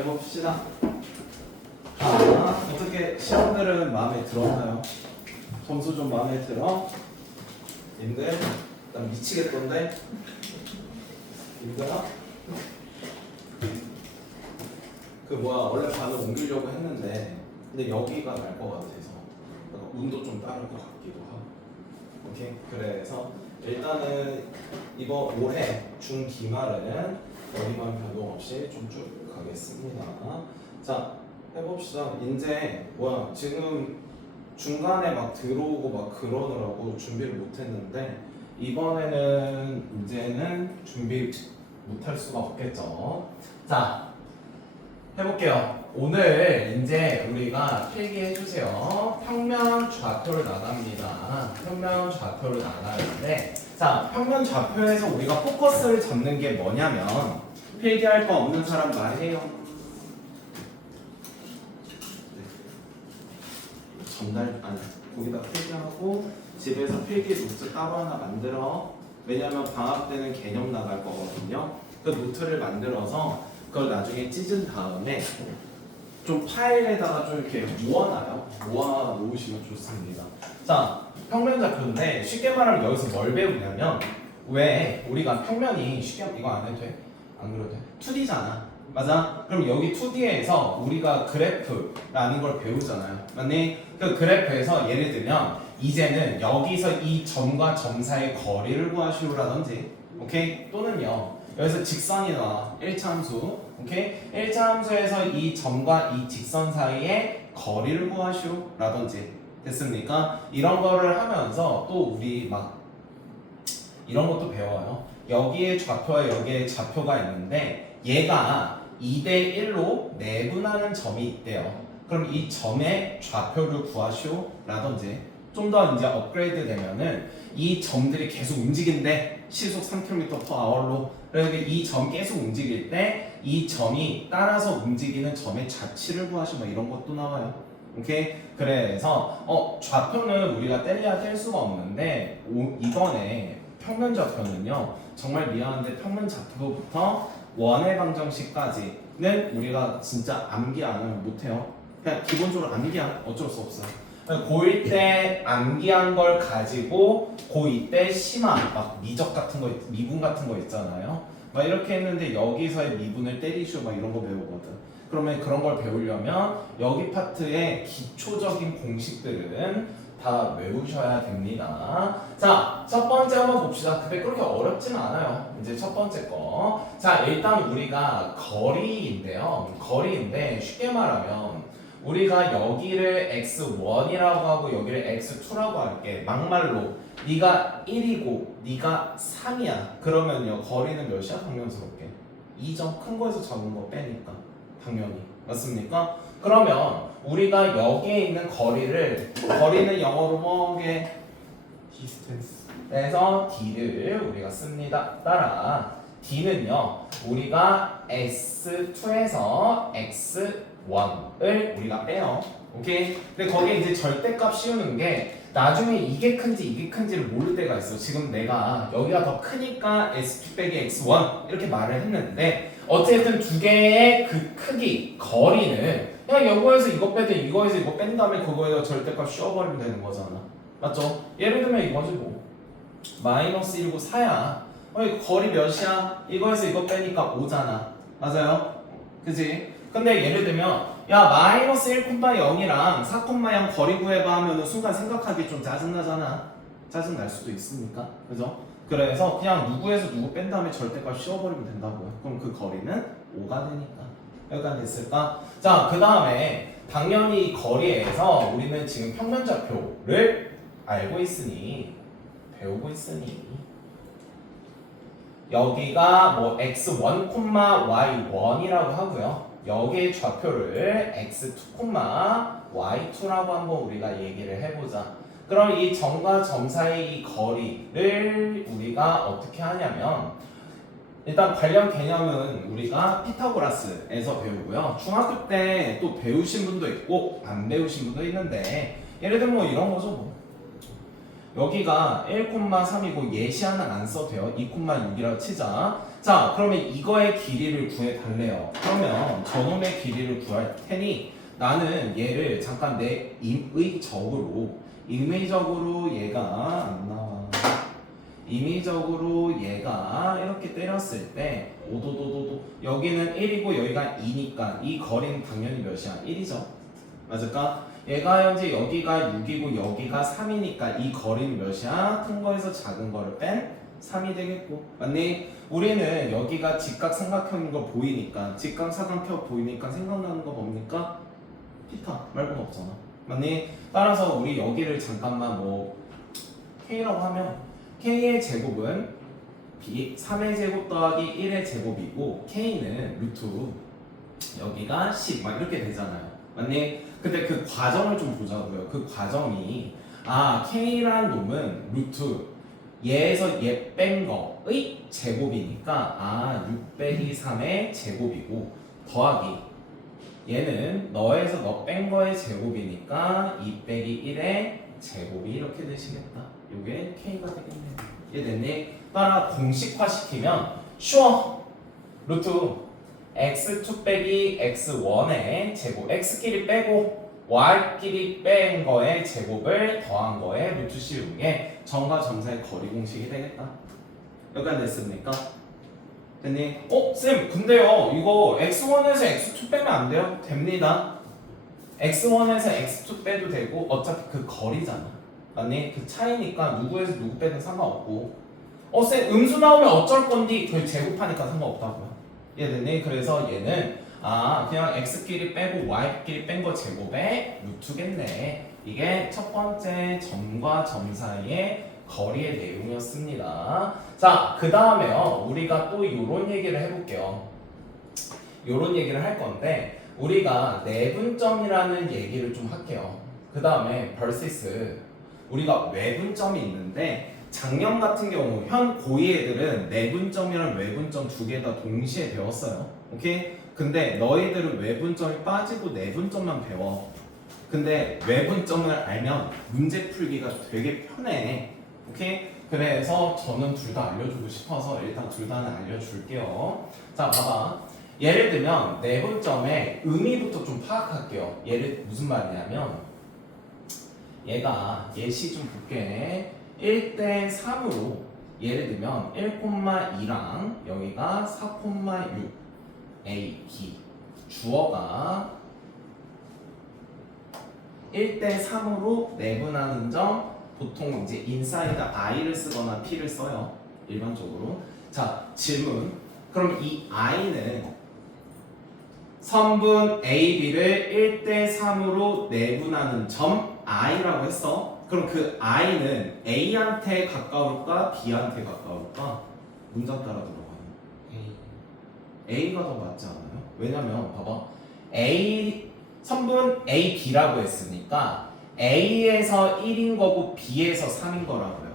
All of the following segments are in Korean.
해봅시다. 어떻게 시험들은 마음에 들었나요? 점수 좀 마음에 들어? 님들? 나 미치겠던데? 님들아? 그 뭐야 원래 반을 옮기려고 했는데 근데 여기가 날 것 같아서 운도 좀 따를 것 같기도 하고 오케이? 그래서 일단은 이번 올해 중기말은 어디만 변동 없이 좀 쭉 가겠습니다. 자 해봅시다. 이제 뭐야 지금 중간에 막 들어오고 막 그러느라고 준비를 못했는데 이번에는 이제는 준비 못할 수가 없겠죠. 자 해볼게요. 오늘 이제 우리가 필기해 주세요. 평면 좌표를 나갑니다. 평면 좌표를 나가는데 자 평면 좌표에서 우리가 포커스를 잡는 게 뭐냐면 필기할 거 없는 사람 말해요. 전달 아니 거기다 필기하고 집에서 필기 노트 따로 하나 만들어. 왜냐면 방학 때는 개념 나갈 거거든요. 그 노트를 만들어서 그걸 나중에 찢은 다음에 좀 파일에다가 좀 이렇게 모아놔요. 모아 놓으시면 좋습니다. 자, 평면좌표인데 쉽게 말하면 여기서 뭘 배우냐면 왜 우리가 평면이 쉽게 이거 안 해도 돼? 안 그래도 돼? 2D잖아. 맞아? 그럼 여기 2D에서 우리가 그래프라는 걸 배우잖아요. 맞니? 그 그래프에서 예를 들면 이제는 여기서 이 점과 점 사이의 거리를 구하시오라든지 오케이? 또는요 여기서 직선이 나와 1차 함수 오케이? 1차 함수에서 이 점과 이 직선 사이의 거리를 구하시오 라든지 됐습니까? 이런 거를 하면서 또 우리 막 이런 것도 배워요. 여기에 좌표와 여기에 좌표가 있는데 얘가 2대 1로 내분하는 점이 있대요. 그럼 이 점의 좌표를 구하시오 라든지 좀 더 이제 업그레이드 되면은 이 점들이 계속 움직인대. 시속 3km/h로. 그래서 이 점 계속 움직일 때 이 점이 따라서 움직이는 점의 좌치를 구하시면 이런 것도 나와요. 오케이? 그래서 좌표는 우리가 뗄래야 뗄 수가 없는데 이번에 평면 좌표는요. 정말 미안한데 평면 좌표부터 원의 방정식까지는 우리가 진짜 암기 안 하면 못해요. 그냥 기본적으로 암기야. 어쩔 수 없어요. 고1 때 암기한 걸 가지고 고2 때 심화 막 미적 같은 거 미분 같은 거 있잖아요. 막 이렇게 했는데 여기서의 미분을 때리시오 막 이런 거 배우거든. 그러면 그런 걸 배우려면 여기 파트의 기초적인 공식들은 다 외우셔야 됩니다. 자, 첫 번째 한번 봅시다. 근데 그렇게 어렵진 않아요. 이제 첫 번째 거. 자, 일단 우리가 거리인데요. 거리인데 쉽게 말하면 우리가 여기를 x1이라고 하고 여기를 x2라고 할게. 막말로 네가 1이고 네가 3이야. 그러면요 거리는 몇이야? 당연스럽게 2점 큰 거에서 잡은 거 빼니까 당연히 맞습니까? 그러면 우리가 여기에 있는 거리는 영어로 뭐게? 디스턴스. 그래서 d를 우리가 씁니다. 따라 d는요 우리가 x2에서 x1을 우리가 빼요. 오케이? 근데 거기에 이제 절대값 씌우는 게 나중에 이게 큰지 이게 큰지를 모를 때가 있어. 지금 내가 여기가 더 크니까 s2 빼기 x1 이렇게 말을 했는데 어쨌든 두 개의 그 크기, 거리는 그냥 이거에서 이거 빼든 이거에서 이거 뺀 다음에 그거에다 절대값 씌워버리면 되는 거잖아. 맞죠? 예를 들면 이거지 뭐. 마이너스 1이고 4야. 거리 몇이야? 이거에서 이거 빼니까 5잖아. 맞아요? 그지? 근데 예를 들면 야 마이너스 1,0이랑 4,0 거리 구해봐 하면은 순간 생각하기 좀 짜증나잖아. 짜증날 수도 있으니까. 그죠? 그래서 그냥 누구에서 누구 뺀 다음에 절대값 씌워버리면 된다고요. 그럼 그 거리는 5가 되니까. 여기까지 됐을까? 자, 그 다음에 당연히 거리에서 우리는 지금 평면좌표를 알고 있으니 배우고 있으니 여기가 뭐 x1, y1이라고 하고요. 여기의 좌표를 x2, y2라고 한번 우리가 얘기를 해보자. 그럼 이 점과 점 사이 이 거리를 우리가 어떻게 하냐면 일단 관련 개념은 우리가 피타고라스에서 배우고요. 중학교 때 또 배우신 분도 있고 안 배우신 분도 있는데 예를 들면 뭐 이런 거죠 뭐. 여기가 1,3이고 예시 하나 안 써도 돼요. 2,6이라고 치자. 자, 그러면 이거의 길이를 구해달래요. 그러면 저놈의 길이를 구할 테니 나는 얘를 잠깐 내 임의적으로 얘가 안 나와. 임의적으로 얘가 이렇게 때렸을 때 오도도도도 여기는 1이고 여기가 2니까 이 거리는 당연히 몇이야? 1이죠. 맞을까? 얘가 현재 여기가 6이고 여기가 3이니까 이 거리는 몇이야? 큰 거에서 작은 거를 뺀 3이 되겠고. 맞니? 우리는 여기가 직각삼각형인 거 보이니까 직각삼각형 보이니까 생각나는 거 뭡니까? 피타 말고는 없잖아. 맞니? 따라서 우리 여기를 잠깐만 뭐 K라고 하면 K의 제곱은 3의 제곱 더하기 1의 제곱이고 K는 루트 여기가 10 막 이렇게 되잖아요. 맞니? 근데 그 과정을 좀 보자고요. 그 과정이 K라는 놈은 루트 얘에서 얘 뺀 거의 제곱이니까 6 빼기 3의 제곱이고 더하기 얘는 너에서 너 뺀 거의 제곱이니까 2 빼기 1의 제곱이 이렇게 되시겠다. 요게 K가 되겠네. 이해됐니? 따라 공식화 시키면 쉬워. 루트 x2 빼기 x1의 제곱 x끼리 빼고 y끼리 뺀 거의 제곱을 더한 거에 루트 씌우는 게 점과 점사의 거리 공식이 되겠다. 여기까지 됐습니까? 됐니? 쌤 근데요 이거 x1에서 x2 빼면 안 돼요? 됩니다. x1에서 x2 빼도 되고 어차피 그 거리잖아. 맞니? 그 차이니까 누구에서 누구 빼든 상관없고 쌤 음수 나오면 어쩔 건디 그 제곱하니까 상관없다고요. 이해됐니? 그래서 얘는 그냥 x끼리 빼고 y끼리 뺀 거 제곱에 루트겠네. 이게 첫 번째 점과 점 사이의 거리의 내용이었습니다. 자, 그 다음에요 우리가 또 요런 얘기를 해볼게요. 요런 얘기를 할 건데 우리가 내분점이라는 얘기를 좀 할게요. 그 다음에 versus 우리가 외분점이 있는데 작년 같은 경우 현 고2 애들은 내분점이랑 외분점 두 개 다 동시에 배웠어요. 오케이? 근데 너희들은 외분점이 빠지고 내분점만 배워. 근데 외분점을 알면 문제 풀기가 되게 편해. 오케이? 그래서 저는 둘 다 알려주고 싶어서 일단 둘 다는 알려줄게요. 자, 봐봐. 예를 들면 내분점의 의미부터 좀 파악할게요. 얘를 무슨 말이냐면 얘가 예시 좀 볼게. 1대 3으로 예를 들면 1,2랑 여기가 4,6 A, B 주어가 1대 3으로 내분하는 점 보통 이제 인사이드 I를 쓰거나 P를 써요. 일반적으로. 자, 질문. 그럼 이 I는 선분 A, B를 1대 3으로 내분하는 점 I라고 했어. 그럼 그 I는 A한테 가까울까? B한테 가까울까? 문장 따라 들어가요. A가 더 맞지 않아요? 왜냐면 봐봐. 선분 A, B라고 했으니까 A에서 1인 거고 B에서 3인 거라고요.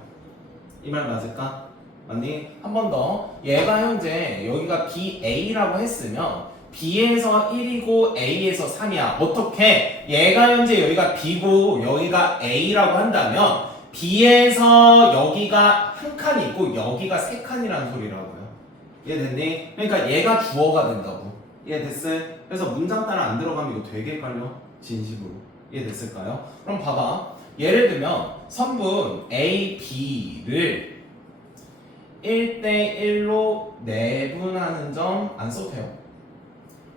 이 말 맞을까? 맞니? 한 번 더. 얘가 현재 여기가 BA라고 했으면 B에서 1이고 A에서 3이야. 어떻게? 얘가 현재 여기가 B고 여기가 A라고 한다면 B에서 여기가 한 칸이 있고 여기가 세 칸이라는 소리라고요. 이해됐니? 그러니까 얘가 주어가 된다고. 이해됐어? 그래서 문장 따라 안 들어가면 이거 되게 헷갈려. 진심으로. 이해됐을까요? 그럼 봐봐. 예를 들면 선분 A, B를 1대1로 내분하는 점 안 써도 돼요.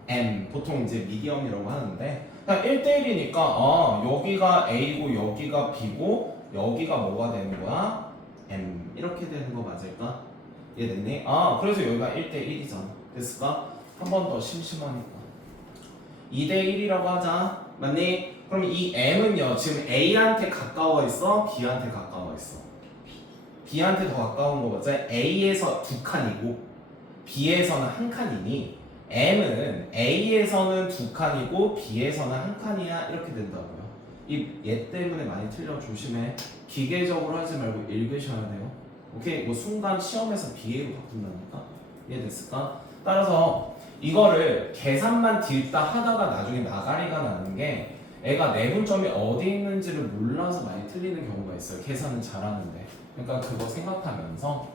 M 보통 이제 미디엄이라고 하는데 그냥 1대1이니까 여기가 A고 여기가 B고 여기가 뭐가 되는 거야? M 이렇게 되는 거 맞을까? 이해됐니? 그래서 여기가 1대1이잖아. 됐을까? 한 번 더 심심하니까 2대1이라고 하자. 맞니? 그럼 이 M은요 지금 A한테 가까워 있어? B한테 가까워 있어? B한테 더 가까운 거 맞아? A에서 두 칸이고 B에서는 한 칸이니 M은 A에서는 두 칸이고 B에서는 한 칸이야. 이렇게 된다고요. 얘 때문에 많이 틀려. 조심해. 기계적으로 하지 말고 읽으셔야 돼요. 오케이? 뭐 순간 시험에서 BA로 바꾼다니까. 이해됐을까? 따라서 이거를 계산만 딜다 하다가 나중에 나가리가 나는 게 애가 내분점이 어디 있는지를 몰라서 많이 틀리는 경우가 있어요. 계산은 잘하는데. 그러니까 그거 생각하면서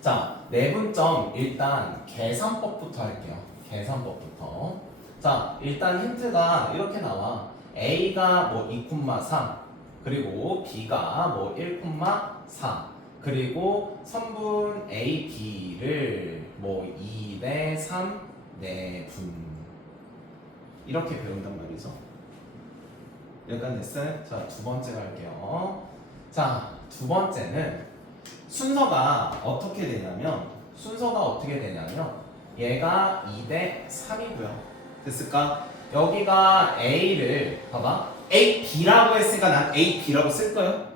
자, 내분점 일단 계산법부터 할게요. 계산법부터. 자, 일단 힌트가 이렇게 나와. A가 뭐 2,3 그리고 B가 뭐 1,4 그리고 선분 A, B를 뭐 2대 3 내분 이렇게 배운단 말이죠. 약간 됐어요? 자, 두 번째 갈게요. 자, 두 번째는 순서가 어떻게 되냐면 얘가 2대 3이고요. 됐을까? 여기가 A를 봐봐. A, B라고 했으니까 난 A, B라고 쓸 거예요.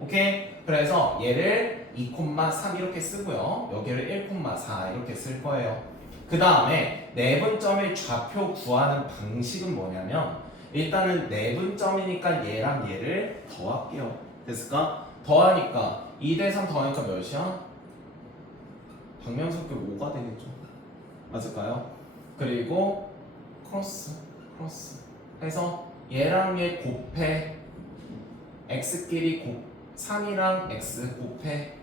오케이? 그래서 얘를 2,3 이렇게 쓰고요. 여기를 1,4 이렇게 쓸 거예요. 그 다음에 내분점의 좌표 구하는 방식은 뭐냐면 일단은 내분점이니까 얘랑 얘를 더할게요. 됐을까? 더하니까 2대 3 더하니까 몇이야? 방명석교 5가 되겠죠. 맞을까요? 그리고 크로스 해서 얘랑 얘 곱해 x끼리 3이랑 x 곱해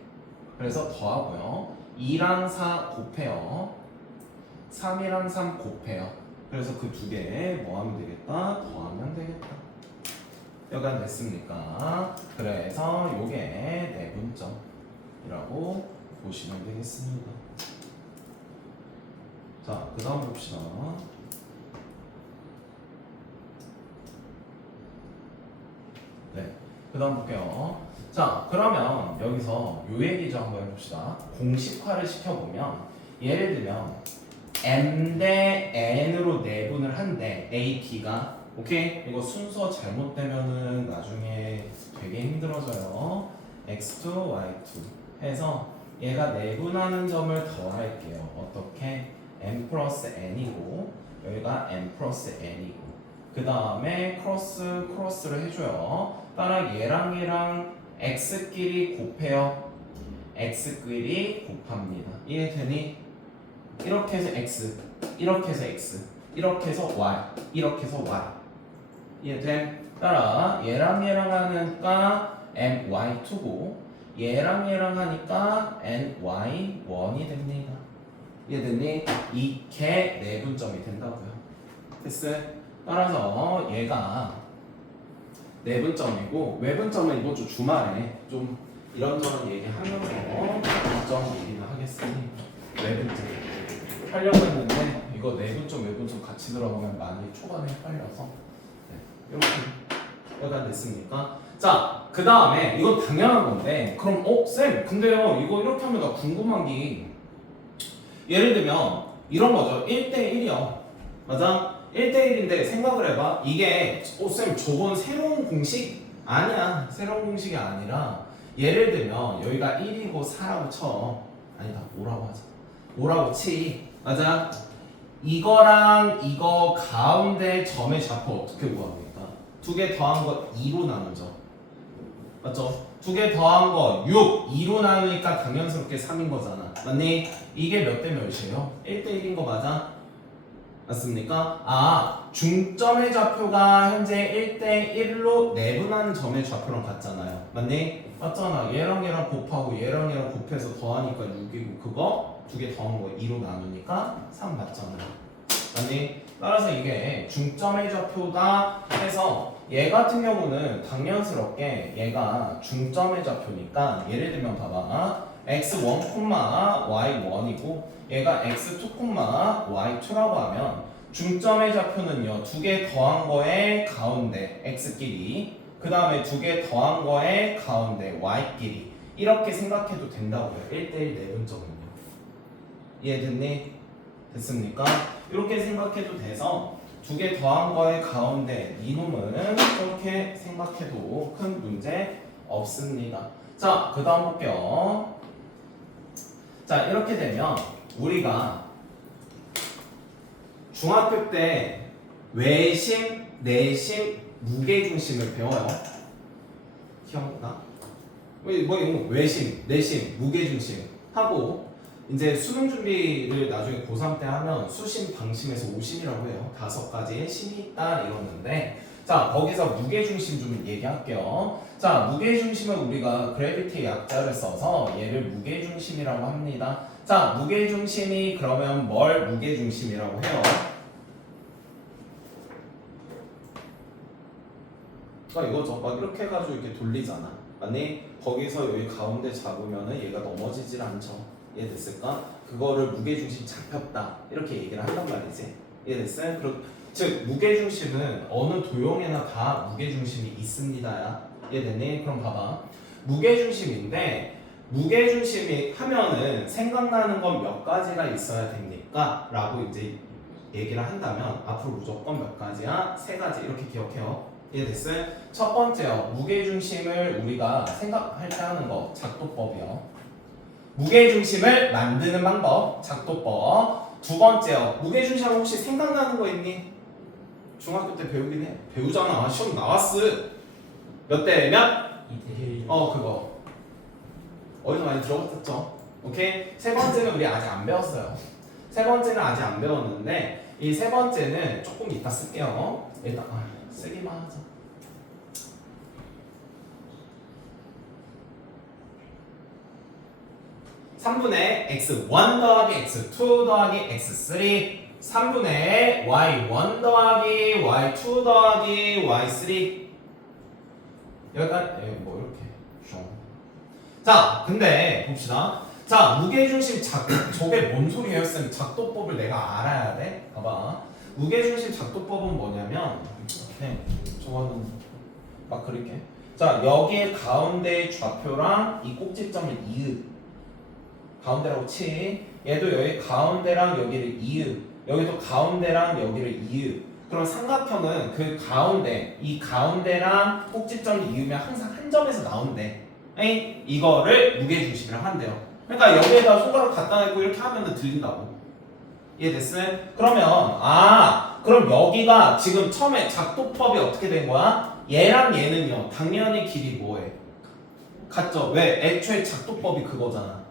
그래서 더하고요. 2랑 4 곱해요. 3이랑 3 곱해요. 그래서 그 두 개 뭐 하면 되겠다? 더하면 되겠다. 여간 됐습니까? 그래서 요게 내분점이라고 보시면 되겠습니다. 자, 그 다음 봅시다. 네, 그 다음 볼게요. 자, 그러면 여기서 요 얘기 좀 한번 해봅시다. 공식화를 시켜보면 예를 들면 m 대 n으로 내분을 한대 A, B가 오케이? 이거 순서 잘못되면은 나중에 되게 힘들어져요. x2, y2 해서 얘가 내분하는 점을 더할게요. 어떻게? m 플러스 n이고 여기가 m 플러스 n이고 그 다음에 크로스를 해줘요. 따라 얘랑 x끼리 곱해요. x끼리 곱합니다. 이해되니? 이렇게 해서 x, 이렇게 해서 x, 이렇게 해서 y, 이렇게 해서 y. 이해됨? 따라 얘랑 하니까 my2고 얘랑 하니까 ny1이 됩니다. 이해됐니? 이게 내분점이 된다고요. 됐어요? 따라서 얘가 내분점이고 외분점은 이번 주 주말에 좀 이런저런 얘기하면서 내분점 얘기를 하겠습니다. 외분점 하려고 했는데 이거 내분점 외분점 같이 들어가면 많이 초반에 헷갈려서 이렇게 여기가 됐습니까? 자, 그 다음에 이건 당연한 건데 그럼 쌤 근데요 이거 이렇게 하면 나 궁금한 게 예를 들면 이런 거죠. 1대1이요. 맞아? 1대1인데 생각을 해봐. 이게 쌤 저건 새로운 공식? 아니야. 새로운 공식이 아니라 예를 들면 여기가 1이고 4라고 쳐. 아니다. 5라고 하자. 5라고 치. 맞아? 이거랑 이거 가운데 점의 좌표 어떻게 구합니까? 두 개 더한 거 2로 나누죠. 맞죠? 두 개 더한 거 6, 2로 나누니까 당연스럽게 3인 거잖아. 맞니? 이게 몇 대 몇이에요? 1대1인 거 맞아? 맞습니까? 아, 중점의 좌표가 현재 1대1로 내분하는 점의 좌표랑 같잖아요. 맞니? 맞잖아. 얘랑 곱하고 얘랑 곱해서 더하니까 6이고 그거 두 개 더한 거 2로 나누니까 3 맞잖아요. 맞니? 따라서 이게 중점의 좌표다 해서 얘 같은 경우는 당연스럽게 얘가 중점의 좌표니까 예를 들면 봐봐. x1, y1이고 얘가 x2, y2라고 하면 중점의 좌표는요. 두 개 더한 거에 가운데 x끼리 그 다음에 두 개 더한 거에 가운데 y끼리 이렇게 생각해도 된다고요. 1대1 내분점은요. 이해됐니? 됐습니까? 이렇게 생각해도 돼서 두 개 더한 거에 가운데 이놈은 이렇게 생각해도 큰 문제 없습니다. 자, 그 다음 볼게요. 자, 이렇게 되면 우리가 중학교 때 외심, 내심, 무게중심을 배워요. 기억나? 뭐 이거 외심, 내심, 무게중심 하고 이제 수능 준비를 나중에 고3 때 하면 수심, 방심에서 오심이라고 해요. 5가지의 심이 있다 이러는데 자 거기서 무게중심 좀 얘기할게요. 자 무게중심은 우리가 그래비티 약자를 써서 얘를 무게중심이라고 합니다. 자 무게중심이 그러면 뭘 무게중심이라고 해요? 이거죠. 막 이렇게 해가지고 이렇게 돌리잖아. 아니 거기서 여기 가운데 잡으면은 얘가 넘어지질 않죠. 이해됐을까? 그거를 무게중심 잡혔다 이렇게 얘기를 한단 말이지. 이해됐어요? 즉 무게중심은 어느 도형에나 다 무게중심이 있습니다야. 이해됐니? 그럼 봐봐. 무게중심인데 무게중심이 하면은 생각나는 건 몇 가지가 있어야 됩니까? 라고 이제 얘기를 한다면 앞으로 무조건 몇 가지야? 3가지 이렇게 기억해요. 이해됐어요? 첫 번째요. 무게중심을 우리가 생각할 때 하는 거 작도법이요. 무게중심을 만드는 방법 작도법. 두 번째요. 무게중심 혹시 생각나는 거 있니? 중학교 때 배우긴 해. 배우잖아. 시험 나왔어. 몇 대 몇? 2대1. 그거 어디서 많이 들어봤었죠. 오케이? 세 번째는 우리 아직 안 배웠어요. 세 번째는 아직 안 배웠는데 이 세 번째는 조금 이따 쓸게요. 일단 쓰기만 하자. (3분의 x1 더하기 x2 더하기 x3) 3분의 y1 더하기 y2 더하기 y3 여기까지 뭐 이렇게 자 근데 봅시다. 자 무게중심 저게 뭔 소리예요 쌤? 작도법을 내가 알아야 돼. 봐봐. 무게중심 작도법은 뭐냐면 저거는 막 그릴게. 자 여기에 가운데의 좌표랑 이 꼭지점을 이읍 가운데라고 치. 얘도 여기 가운데랑 여기를 이읍. 여기도 가운데랑 여기를 이읍. 그럼 삼각형은 그 가운데 이 가운데랑 꼭지점을 이으면 항상 한 점에서 나온대. 이거를 무게중심이라고 한대요. 그러니까 여기에다 손가락 갖다 대고 이렇게 하면 들린다고. 이해됐어요? 그러면 그럼 여기가 지금 처음에 작도법이 어떻게 된 거야? 얘랑 얘는요 당연히 길이 뭐해? 같죠? 왜? 애초에 작도법이 그거잖아.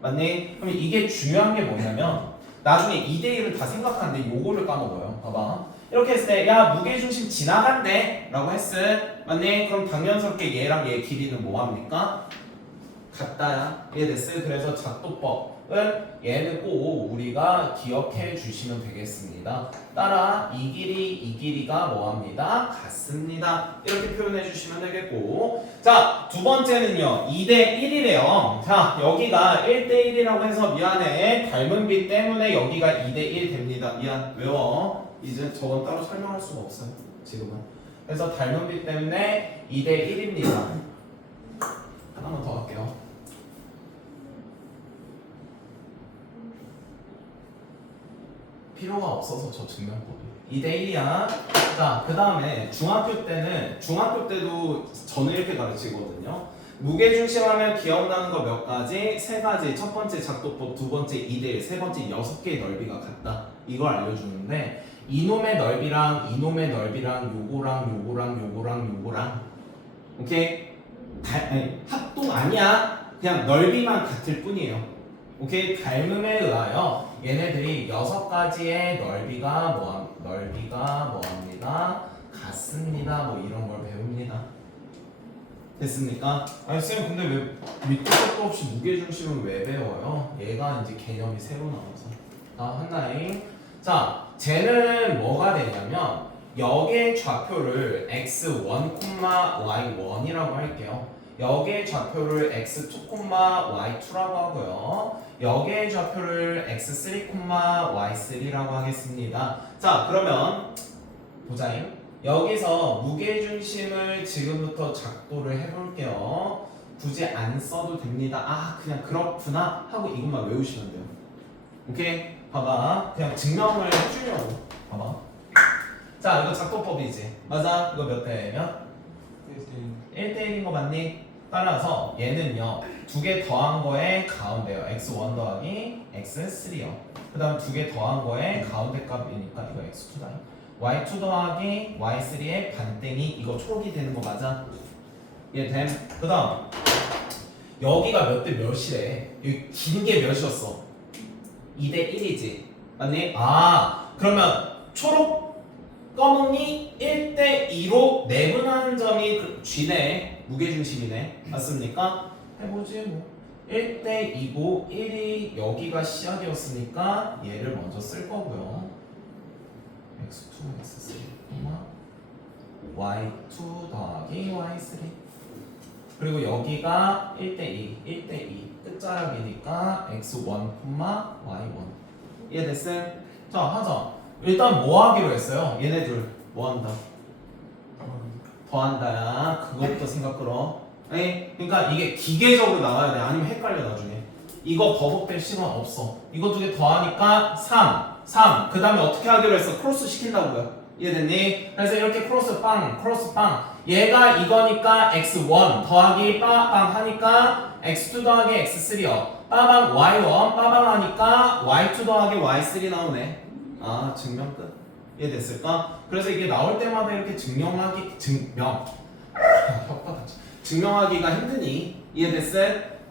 맞니? 그럼 이게 중요한 게 뭐냐면 나중에 2대1을 다 생각하는데 요거를 까먹어요. 봐봐. 이렇게 했을 때 야 무게중심 지나간대 라고 했을. 맞니? 그럼 당연스럽게 얘랑 얘 길이는 뭐합니까? 같다야. 이해됐어요? 그래서 작도법은 얘는 꼭 우리가 기억해 주시면 되겠습니다. 따라 이 길이가 뭐합니다? 같습니다. 이렇게 표현해 주시면 되겠고 자 두 번째는요 2대1이래요. 자 여기가 1대1이라고 해서 미안해 닮은 빛 때문에 여기가 2대1 됩니다. 미안 외워. 이제 저건 따로 설명할 수가 없어요 지금은. 그래서 닮은 빛 때문에 2대1입니다. 하나만 더 할게요. 필요가 없어서 저 증명법이 2대1이야. 자, 그 다음에 중학교 때도 저는 이렇게 가르치거든요. 무게중심 하면 기억나는 거 몇 가지? 3가지. 첫 번째 작도법, 두 번째 2대1, 세 번째 6개의 넓이가 같다. 이걸 알려주는데 이놈의 넓이랑 이놈의 넓이랑 요거랑 오케이? 합동 아니야. 그냥 넓이만 같을 뿐이에요. 오케이? 닮음에 의하여 얘네들이 6가지의 넓이가 뭐합니다? 같습니다. 뭐 이런 걸 배웁니다. 됐습니까? 아니 쌤 근데 왜 밑도 끝도 없이 무게중심은 왜 배워요? 얘가 이제 개념이 새로 나와서 한다잉. 자 쟤는 뭐가 되냐면 여기의 좌표를 x1, y1이라고 할게요. 여기의 좌표를 x2, y2라고 하고요. 여기의 좌표를 x3, y3라고 하겠습니다. 자 그러면 보자잉. 여기서 무게중심을 지금부터 작도를 해볼게요. 굳이 안 써도 됩니다. 그냥 그렇구나 하고 이것만 외우시면 돼요. 오케이? 봐봐. 그냥 증명을 해주려고. 봐봐. 자 이거 작도법이지. 맞아? 이거 몇 대면? 1대1인 거 맞니? 따라서 얘는요 2개 더한 거에 가운데요 x1 더하기 x3요. 그 다음 2개 더한 거에 가운데 값이니까 이거 x2다. y2 더하기 y3의 반땡이 이거 초록이 되는 거 맞아? 이해됨? 그 다음 여기가 몇 대 몇이래. 여기 긴 게 몇이었어? 2대 1이지. 맞니? 아, 그러면 초록 검은이 1대 2로 내분하는 점이 G네. 무게중심이네. 맞습니까? 해보지 뭐. 1대 2고 1이 여기가 시작이었으니까 얘를 먼저 쓸 거고요. x2, x3, y2 더하기 y3. 그리고 여기가 1대2, 1대2 끝자락이니까 x1, y1. 이해됐어요? 자, 하자. 일단 뭐 하기로 했어요? 얘네들 뭐 한다? 더한다야. 그것부터 생각 끌어. 에? 그러니까 이게 기계적으로 나와야 돼. 아니면 헷갈려 나중에. 이거 버벅될 시간 없어. 이거 두 개 더하니까 3. 그 다음에 어떻게 하기로 했어? 크로스 시킨다고요. 이해됐니? 그래서 이렇게 크로스 빵, 크로스 빵. 얘가 이거니까 x1 더하기 빠빵 하니까 x2 더하기 x3요. 빠방 y1 빠방 하니까 y2 더하기 y3 나오네. 아, 증명 끝. 이해됐을까? 그래서 이게 나올 때마다 이렇게 증명하기가 힘드니? 이해됐어?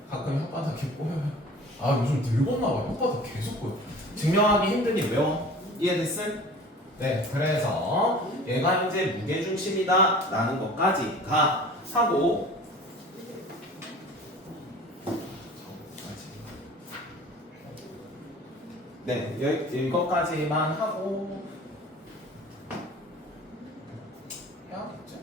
가끔 혓바닥이 꼬여요. 아, 요즘 늙었나봐. 혓바닥 계속 꼬여. 증명하기 힘드니 외워. 이해됐어? 네, 그래서 얘가 이제 무게중심이다 라는 것까지가 하고, 네, 이것까지만 하고 해야겠죠?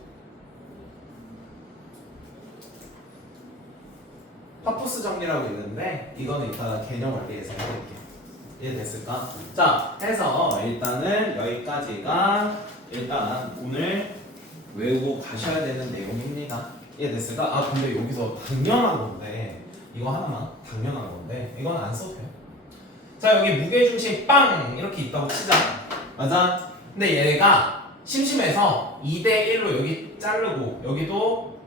파푸스 정리라고 있는데 이거는 이따 개념 원리에서 해볼게요. 이해됐을까? 자, 해서 일단은 여기까지가 일단 오늘 외우고 가셔야 되는 내용입니다. 이해됐을까? 아, 근데 여기서 당연한 건데 이거 하나만 당연한 건데 이건 안 써도 돼요. 자, 여기 무게중심 빵 이렇게 있다고 치자. 맞아? 근데 얘가 심심해서 2대 1로 여기 자르고 여기도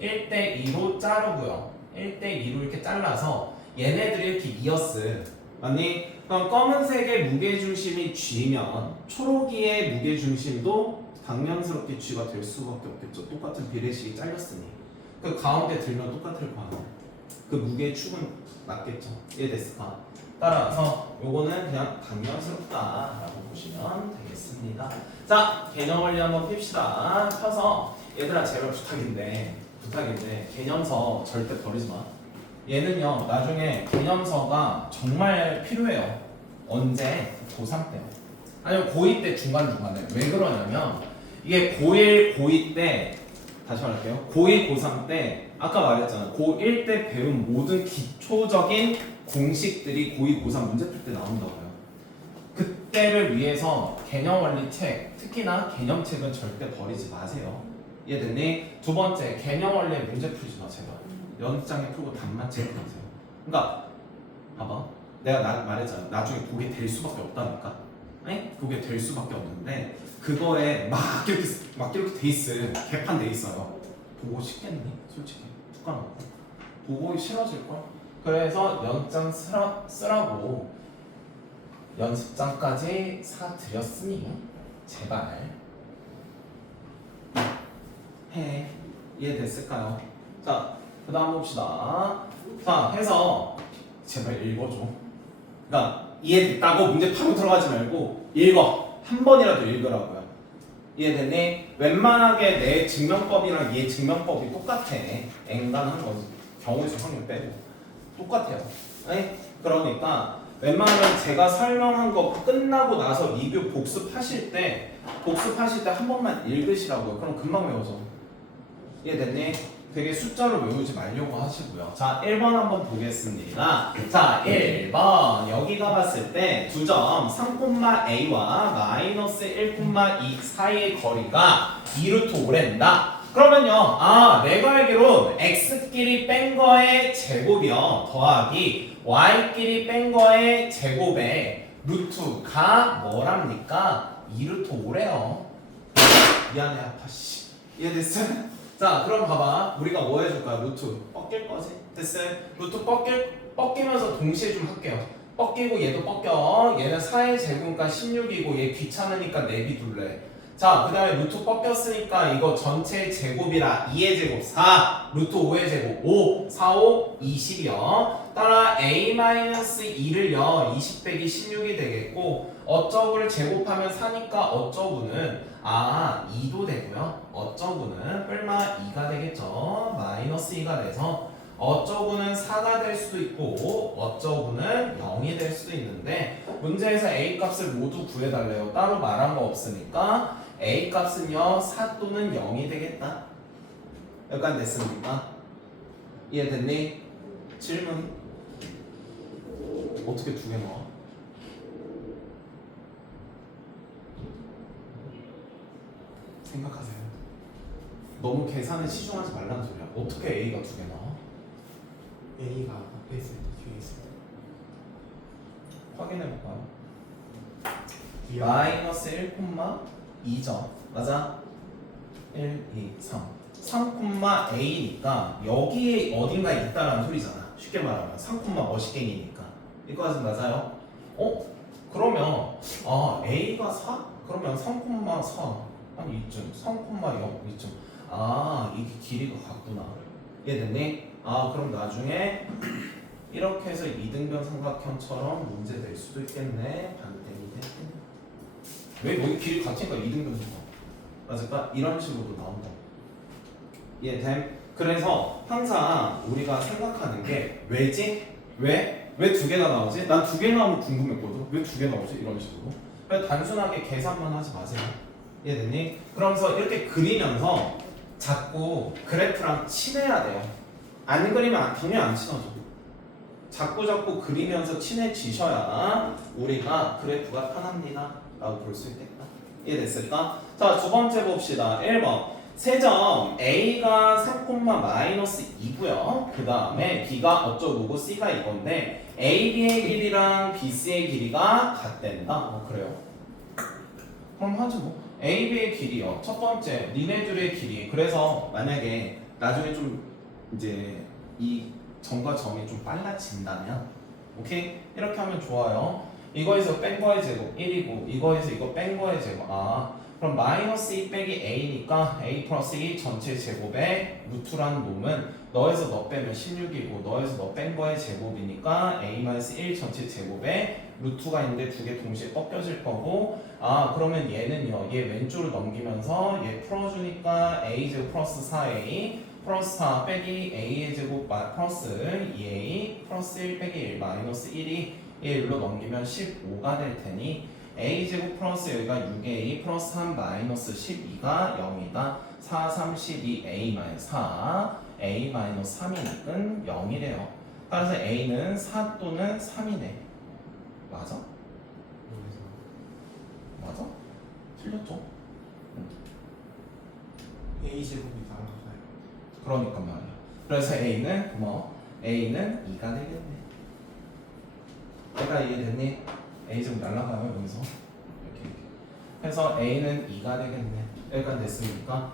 1대 2로 자르고요. 1대 2로 이렇게 잘라서 얘네들이 이렇게 이었어. 맞니? 그럼 검은색의 무게중심이 G면 초록이의 무게중심도 당연스럽게 G가 될 수밖에 없겠죠. 똑같은 비례식이 잘렸으니. 그 가운데 들면 똑같을 거 아니야. 그 무게의 축은 맞겠죠. 이해됐을까? 따라서 요거는 그냥 당연스럽다라고 보시면 되겠습니다. 자, 개념 원리 한번 핍시다. 펴서 얘들아, 제발 부탁인데 개념서 절대 버리지 마. 얘는요, 나중에 개념서가 정말 필요해요. 언제? 고3 때. 아니면 고2 때 중간중간에. 왜 그러냐면 이게 고1, 고2 때 다시 말할게요. 고2, 고3 때 아까 말했잖아. 고1 때 배운 모든 기초적인 공식들이 고2, 고3 문제 풀 때 나온다고요. 그때를 위해서 개념 원리 책, 특히나 개념책은 절대 버리지 마세요. 이해됐니? 두 번째, 개념 원리에 문제 풀지 마, 제발. 연장에 풀고 답만 체크하세요. 그러니까 봐봐, 내가 말했잖아. 나중에 보게 될 수밖에 없다니까. 에? 보게 될 수밖에 없는데 그거에 막 이렇게 돼 있어. 개판 돼 있어요. 보고 싶겠니? 솔직히 툭 까놓고 보고 싫어질 걸. 그래서 연장 쓰라고 연습장까지 사드렸으니 제발 해. 이해됐을까요? 자, 그 다음 봅시다. 자, 해서 제발 읽어줘. 그러니까 이해됐다고 문제 바로 들어가지 말고 읽어. 한 번이라도 읽으라고요. 이해됐니? 웬만하게 내 증명법이랑 얘 증명법이 똑같아. 앵간한 거 경우수 확률 빼고 똑같아요. 네? 그러니까 웬만하면 제가 설명한 거 끝나고 나서 리뷰 복습하실 때 한 번만 읽으시라고요. 그럼 금방 외워져. 이해됐니? 되게 숫자를 외우지 말려고 하시고요. 자, 1번 한번 보겠습니다. 자, 1번 여기가 봤을 때 두 점 3,a와 마이너스 1,2 사이의 거리가 2루트 5랜다. 그러면요, 아, 내가 알기로 x끼리 뺀 거의 제곱이요 더하기 y끼리 뺀 거의 제곱에 루트가 뭐랍니까? 2루트 5래요. 미안해, 아파. 씨. 이해됐어요? 자, 그럼 봐봐. 우리가 뭐 해줄까? 루트 꺾일 거지? 됐어요? 루트 꺾이면서 동시에 좀 할게요. 꺾이고 얘도 꺾여. 얘는 4의 제곱이니까 16이고 얘 귀찮으니까 내비 둘래. 자, 그 다음에 루트 꺾였으니까 이거 전체 제곱이라 2의 제곱 4, 루트 5의 제곱 5, 4, 5, 20이요. 따라 a-2를요 20 빼기 16이 되겠고 어쩌구를 제곱하면 4니까 어쩌구는 2도 되고요. 어쩌구는 뿔마 2가 되겠죠. 마이너스 2가 돼서 어쩌구는 4가 될 수도 있고 어쩌구는 0이 될 수도 있는데 문제에서 a 값을 모두 구해달래요. 따로 말한 거 없으니까 a 값은요 4 또는 0이 되겠다. 여기까지 됐습니까? 이해됐니? 질문 어떻게 두 개 넣어? 생각하세요. 너무 계산에 치중하지 말라는 소리야. 어떻게 a가 두 개 넣어? A가 앞에 있을 때 뒤에 있을 때 확인해볼까요? 뒤에 마이너스 1,2점 맞아? 1, 2, 3 3,a니까 여기에 어딘가에 있다라는 소리잖아. 쉽게 말하면 3, 멋있갱이니까 이거까지 맞아요? 그러면 a가 4? 그러면 3,4 한 이쯤 3,0 이쯤 이게 길이가 같구나. 이해됐니? 그럼 나중에 이렇게 해서 이등변 삼각형처럼 문제 될 수도 있겠네. 반대이 됐겠네. 왜 여기 길이 같으니까 이등변 삼각 맞을까? 이런 식으로 나온다. 이해됨? 그래서 항상 우리가 생각하는 게 왜지? 왜? 왜 두 개나 나오지? 난 두 개 나오면 궁금했거든. 왜 두 개 나오지? 이런 식으로. 그래서 단순하게 계산만 하지 마세요. 이해됐니? 그러면서 이렇게 그리면서 자꾸 그래프랑 친해야 돼요. 안 그리면 당연히 안 친해져. 자꾸 그리면서 친해지셔야 우리가 그래프가 편합니다 라고 볼 수 있겠다. 이해됐을까? 자, 두 번째 봅시다. 1번 세점 A가 3,-2고요. 그 다음에 B가 어쩌고고 C가 이건데 AB의 길이랑 BC의 길이가 같댄다. 그래요. 그럼 하지 뭐. AB의 길이요. 첫 번째 니네들의 길이. 그래서 만약에 나중에 좀 이제 이 점과 점이 좀 빨라진다면 오케이? 이렇게 하면 좋아요. 이거에서 뺀 거의 제곱 1이고 이거에서 이거 뺀 거의 제곱 그럼 마이너스 2 빼기 a니까 a 플러스 2 전체 제곱에 루트라는 놈은 너에서 너 빼면 16이고 너에서 너 뺀 거의 제곱이니까 a 마이너스 1 전체 제곱에 루트가 있는데 두 개 동시에 꺾여질 거고 그러면 얘는요 얘 왼쪽으로 넘기면서 얘 풀어주니까 a 제곱 플러스 4a 플러스 4 빼기 a의 제곱 플러스 2a 플러스 1 빼기 1 마이너스 1이 얘 일로 넘기면 15가 될 테니 a제곱 플러스 여기가 6a 플러스 3 마이너스 12가 0이다. 4, 3, 12 a 마이너스 4 a 마이너스 3이니까 0이래요. 따라서 a는 4 또는 3이네. 맞아? 맞아? 틀렸죠? A 제곱이 날아가요. 그러니까 말이야. 그래서 a는 a는 2가 되겠네. 내가 이해됐니? a 좀 날라가요 여기서 이렇게. 그래서 a는 2가 되겠네. 여기까지 됐습니까?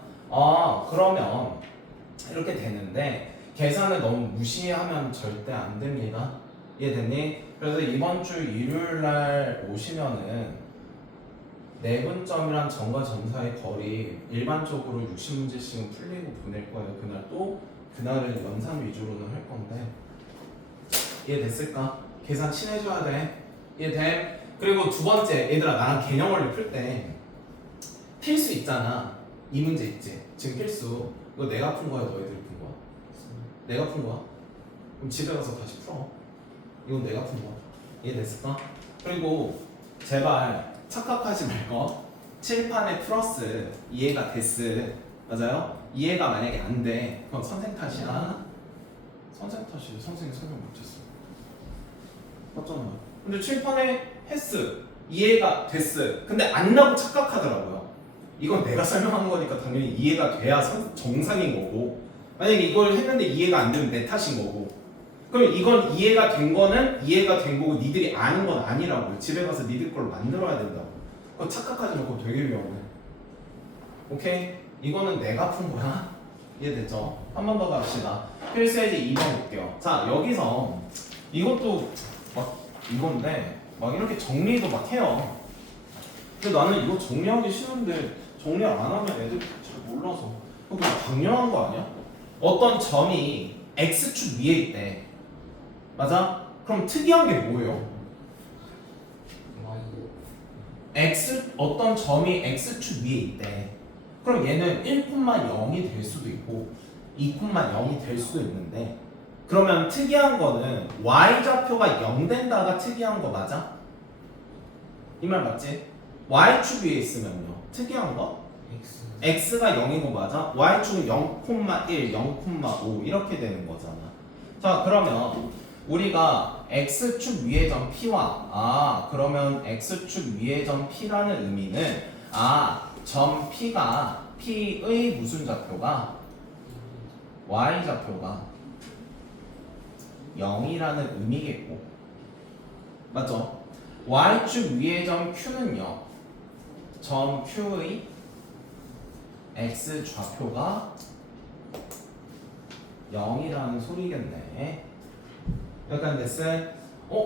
그러면 이렇게 되는데 계산을 너무 무시하면 절대 안 됩니다. 이해됐니? 그래서 이번 주 일요일 날 오시면은 내분점이란 점과 점 사이 거리 일반적으로 60문제씩은 풀리고 보낼 거예요. 그날 또 그날을 연산 위주로는 할 건데 이해됐을까? 계산 친해져야 돼. 이해됨? 그리고 두 번째 얘들아 나랑 개념 원리 풀 때 필수 있잖아. 이 문제 있지? 지금 필수 이거 내가 푼 거야 너희들이 푼 거야? 내가 푼 거야? 그럼 집에 가서 다시 풀어. 이건 내가 푼 거야. 이해됐을까? 그리고 제발 착각하지 말고 칠판에 플러스 이해가 됐어. 맞아요? 이해가 만약에 안 돼 그럼 선생 탓이야. 선생 탓이야. 선생이 설명 못했어. 맞잖아. 근데 칠판에 했어. 이해가 됐어. 근데 안 나고 착각하더라고요. 이건 내가 설명한 거니까 당연히 이해가 돼야 정상인 거고 만약에 이걸 했는데 이해가 안 되면 내 탓인 거고 그럼 이건 이해가 된 거는 이해가 된 거고 니들이 아는 건 아니라고요. 집에 가서 니들 걸로 만들어야 된다고. 그거 착각하지 말고 되게 위험해. 오케이? 이거는 내가 푼 거야. 이해됐죠? 한 번 더 갑시다. 필수예제 2번 볼게요. 자 여기서 이것도 막 이건데 막 이렇게 정리도 막 해요. 근데 나는 이거 정리하기 쉬운데 정리 안 하면 애들이 잘 몰라서. 그거 당연한 거 아니야? 어떤 점이 x축 위에 있대. 맞아? 그럼 특이한 게 뭐예요? 어떤 점이 x축 위에 있대. 그럼 얘는 1,0이 될 수도 있고 2,0이 될 수도 있는데, 그러면 특이한 거는 y좌표가 0 된다가 특이한 거 맞아? 이 말 맞지? y축 위에 있으면요 특이한 거? x가 0인 거 맞아? y축은 0,1, 0,5 이렇게 되는 거잖아. 자, 그러면 우리가 x축 위의 점 p와 그러면 x축 위의 점 p라는 의미는 점 p가 p의 무슨 좌표가 y좌표가 0이라는 의미겠고, 맞죠? y축 위의 점 q는요 점 q의 x좌표가 0이라는 소리겠네. 약간 쌤,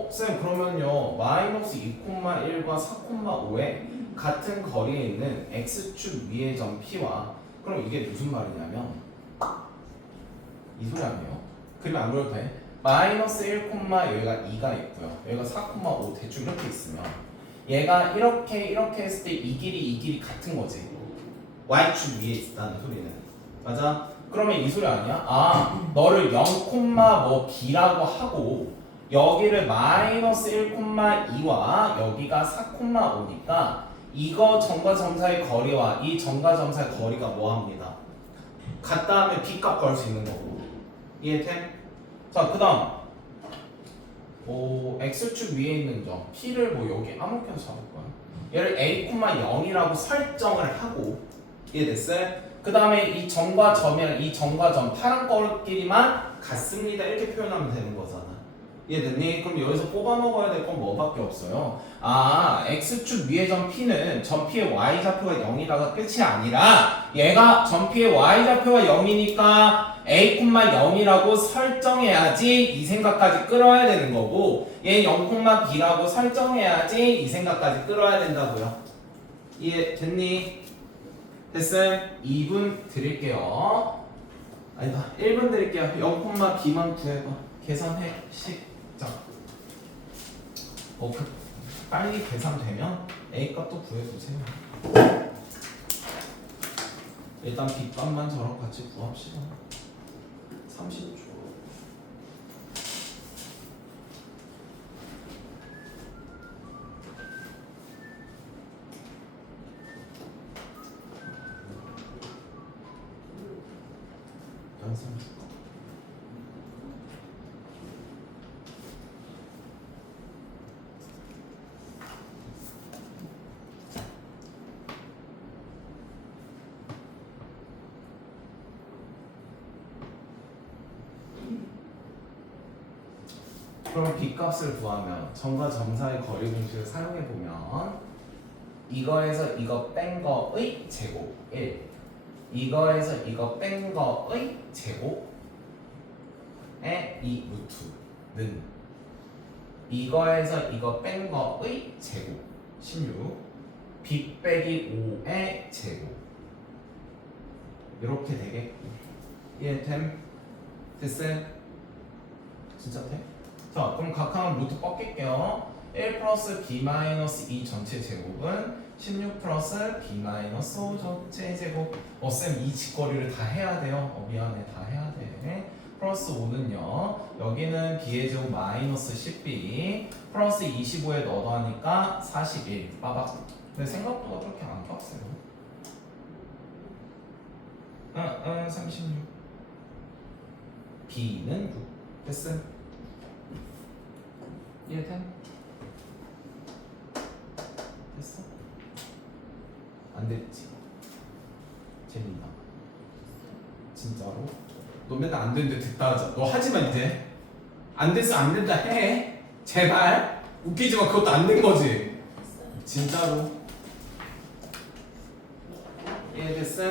쌤 그러면요 마이너스 2,1과 4,5에 같은 거리에 있는 x축 위의 점 p와, 그럼 이게 무슨 말이냐면 이 소리 아니에요? 그림 안 그려도 돼? 마이너스 1, 여기가 2가 있고요, 여기가 4,5 대충 이렇게 있으면 얘가 이렇게 했을 때 이 길이 같은 거지. y축 위에 있다는 소리는. 맞아? 그러면 이 소리 아니야? 너를 0, b라고 하고 여기를 마이너스 1,2와 여기가 4,5니까 이거 점과 점 사이 거리와 이 점과 점 사이 거리가 뭐합니다? 같다 하면 b값 구할 수 있는 거고. 이해돼? 자, 그 다음 x축 위에 있는 점 p를 여기 아무렇게나 잡을 거야. 얘를 a,0이라고 설정을 하고, 이해됐어요? 그 다음에 이 점과 점이랑 이 점과 점 파란 거리끼리만 같습니다 이렇게 표현하면 되는 거잖아. 이해됐니? 그럼 여기서 뽑아 먹어야 될 건 뭐밖에 없어요. x축 위의 점 p는 점 p의 y좌표가 0이라가 끝이 아니라 얘가 점 p의 y좌표가 0이니까 a,0이라고 설정해야지 이 생각까지 끌어야 되는 거고, 얘 0,b라고 설정해야지 이 생각까지 끌어야 된다고요. 이해됐니? 됐어요? 2분 드릴게요. 아니다, 1분 드릴게요. 0,b만 구해봐. 계산해. 시작. 빨리 계산되면 A 값도 구해주세요. 일단 B 값만 저랑 같이 구합시다. 30초. 연습. 그럼 B값을 구하면 점과 점 사이 거리 공식을 사용해 보면 이거에서 이거 뺀 거의 제곱 1, 이거에서 이거 뺀 거의 제곱에 이 루트는 이거에서 이거 뺀 거의 제곱 16, B 빼기 5의 제곱 이렇게 되겠고. 이해됨? 됐어요? 진짜 돼? 자, 그럼 각하는 루트 꺾일게요. 1 플러스 b 마이너스 2 전체 제곱은 16 플러스 b 마이너스 5 전체 제곱. 쌤, 이 직거리를 다 해야 돼요. 미안해, 다 해야 돼. 플러스 5는요, 여기는 b의 제곱 마이너스 10b 플러스 25에 넣어도 하니까 41 빠박. 근데 생각보다 그렇게 안 빡세요. 36 b는 6 됐어요. 이해돼? 됐어? 안 됐지? 재민아 진짜로? 너 맨날 안 되는데 됐다 하자. 너 하지마 이제. 안 됐어 안 된다 해. 제발. 웃기지마. 그것도 안 된 거지. 진짜로. 이해됐어?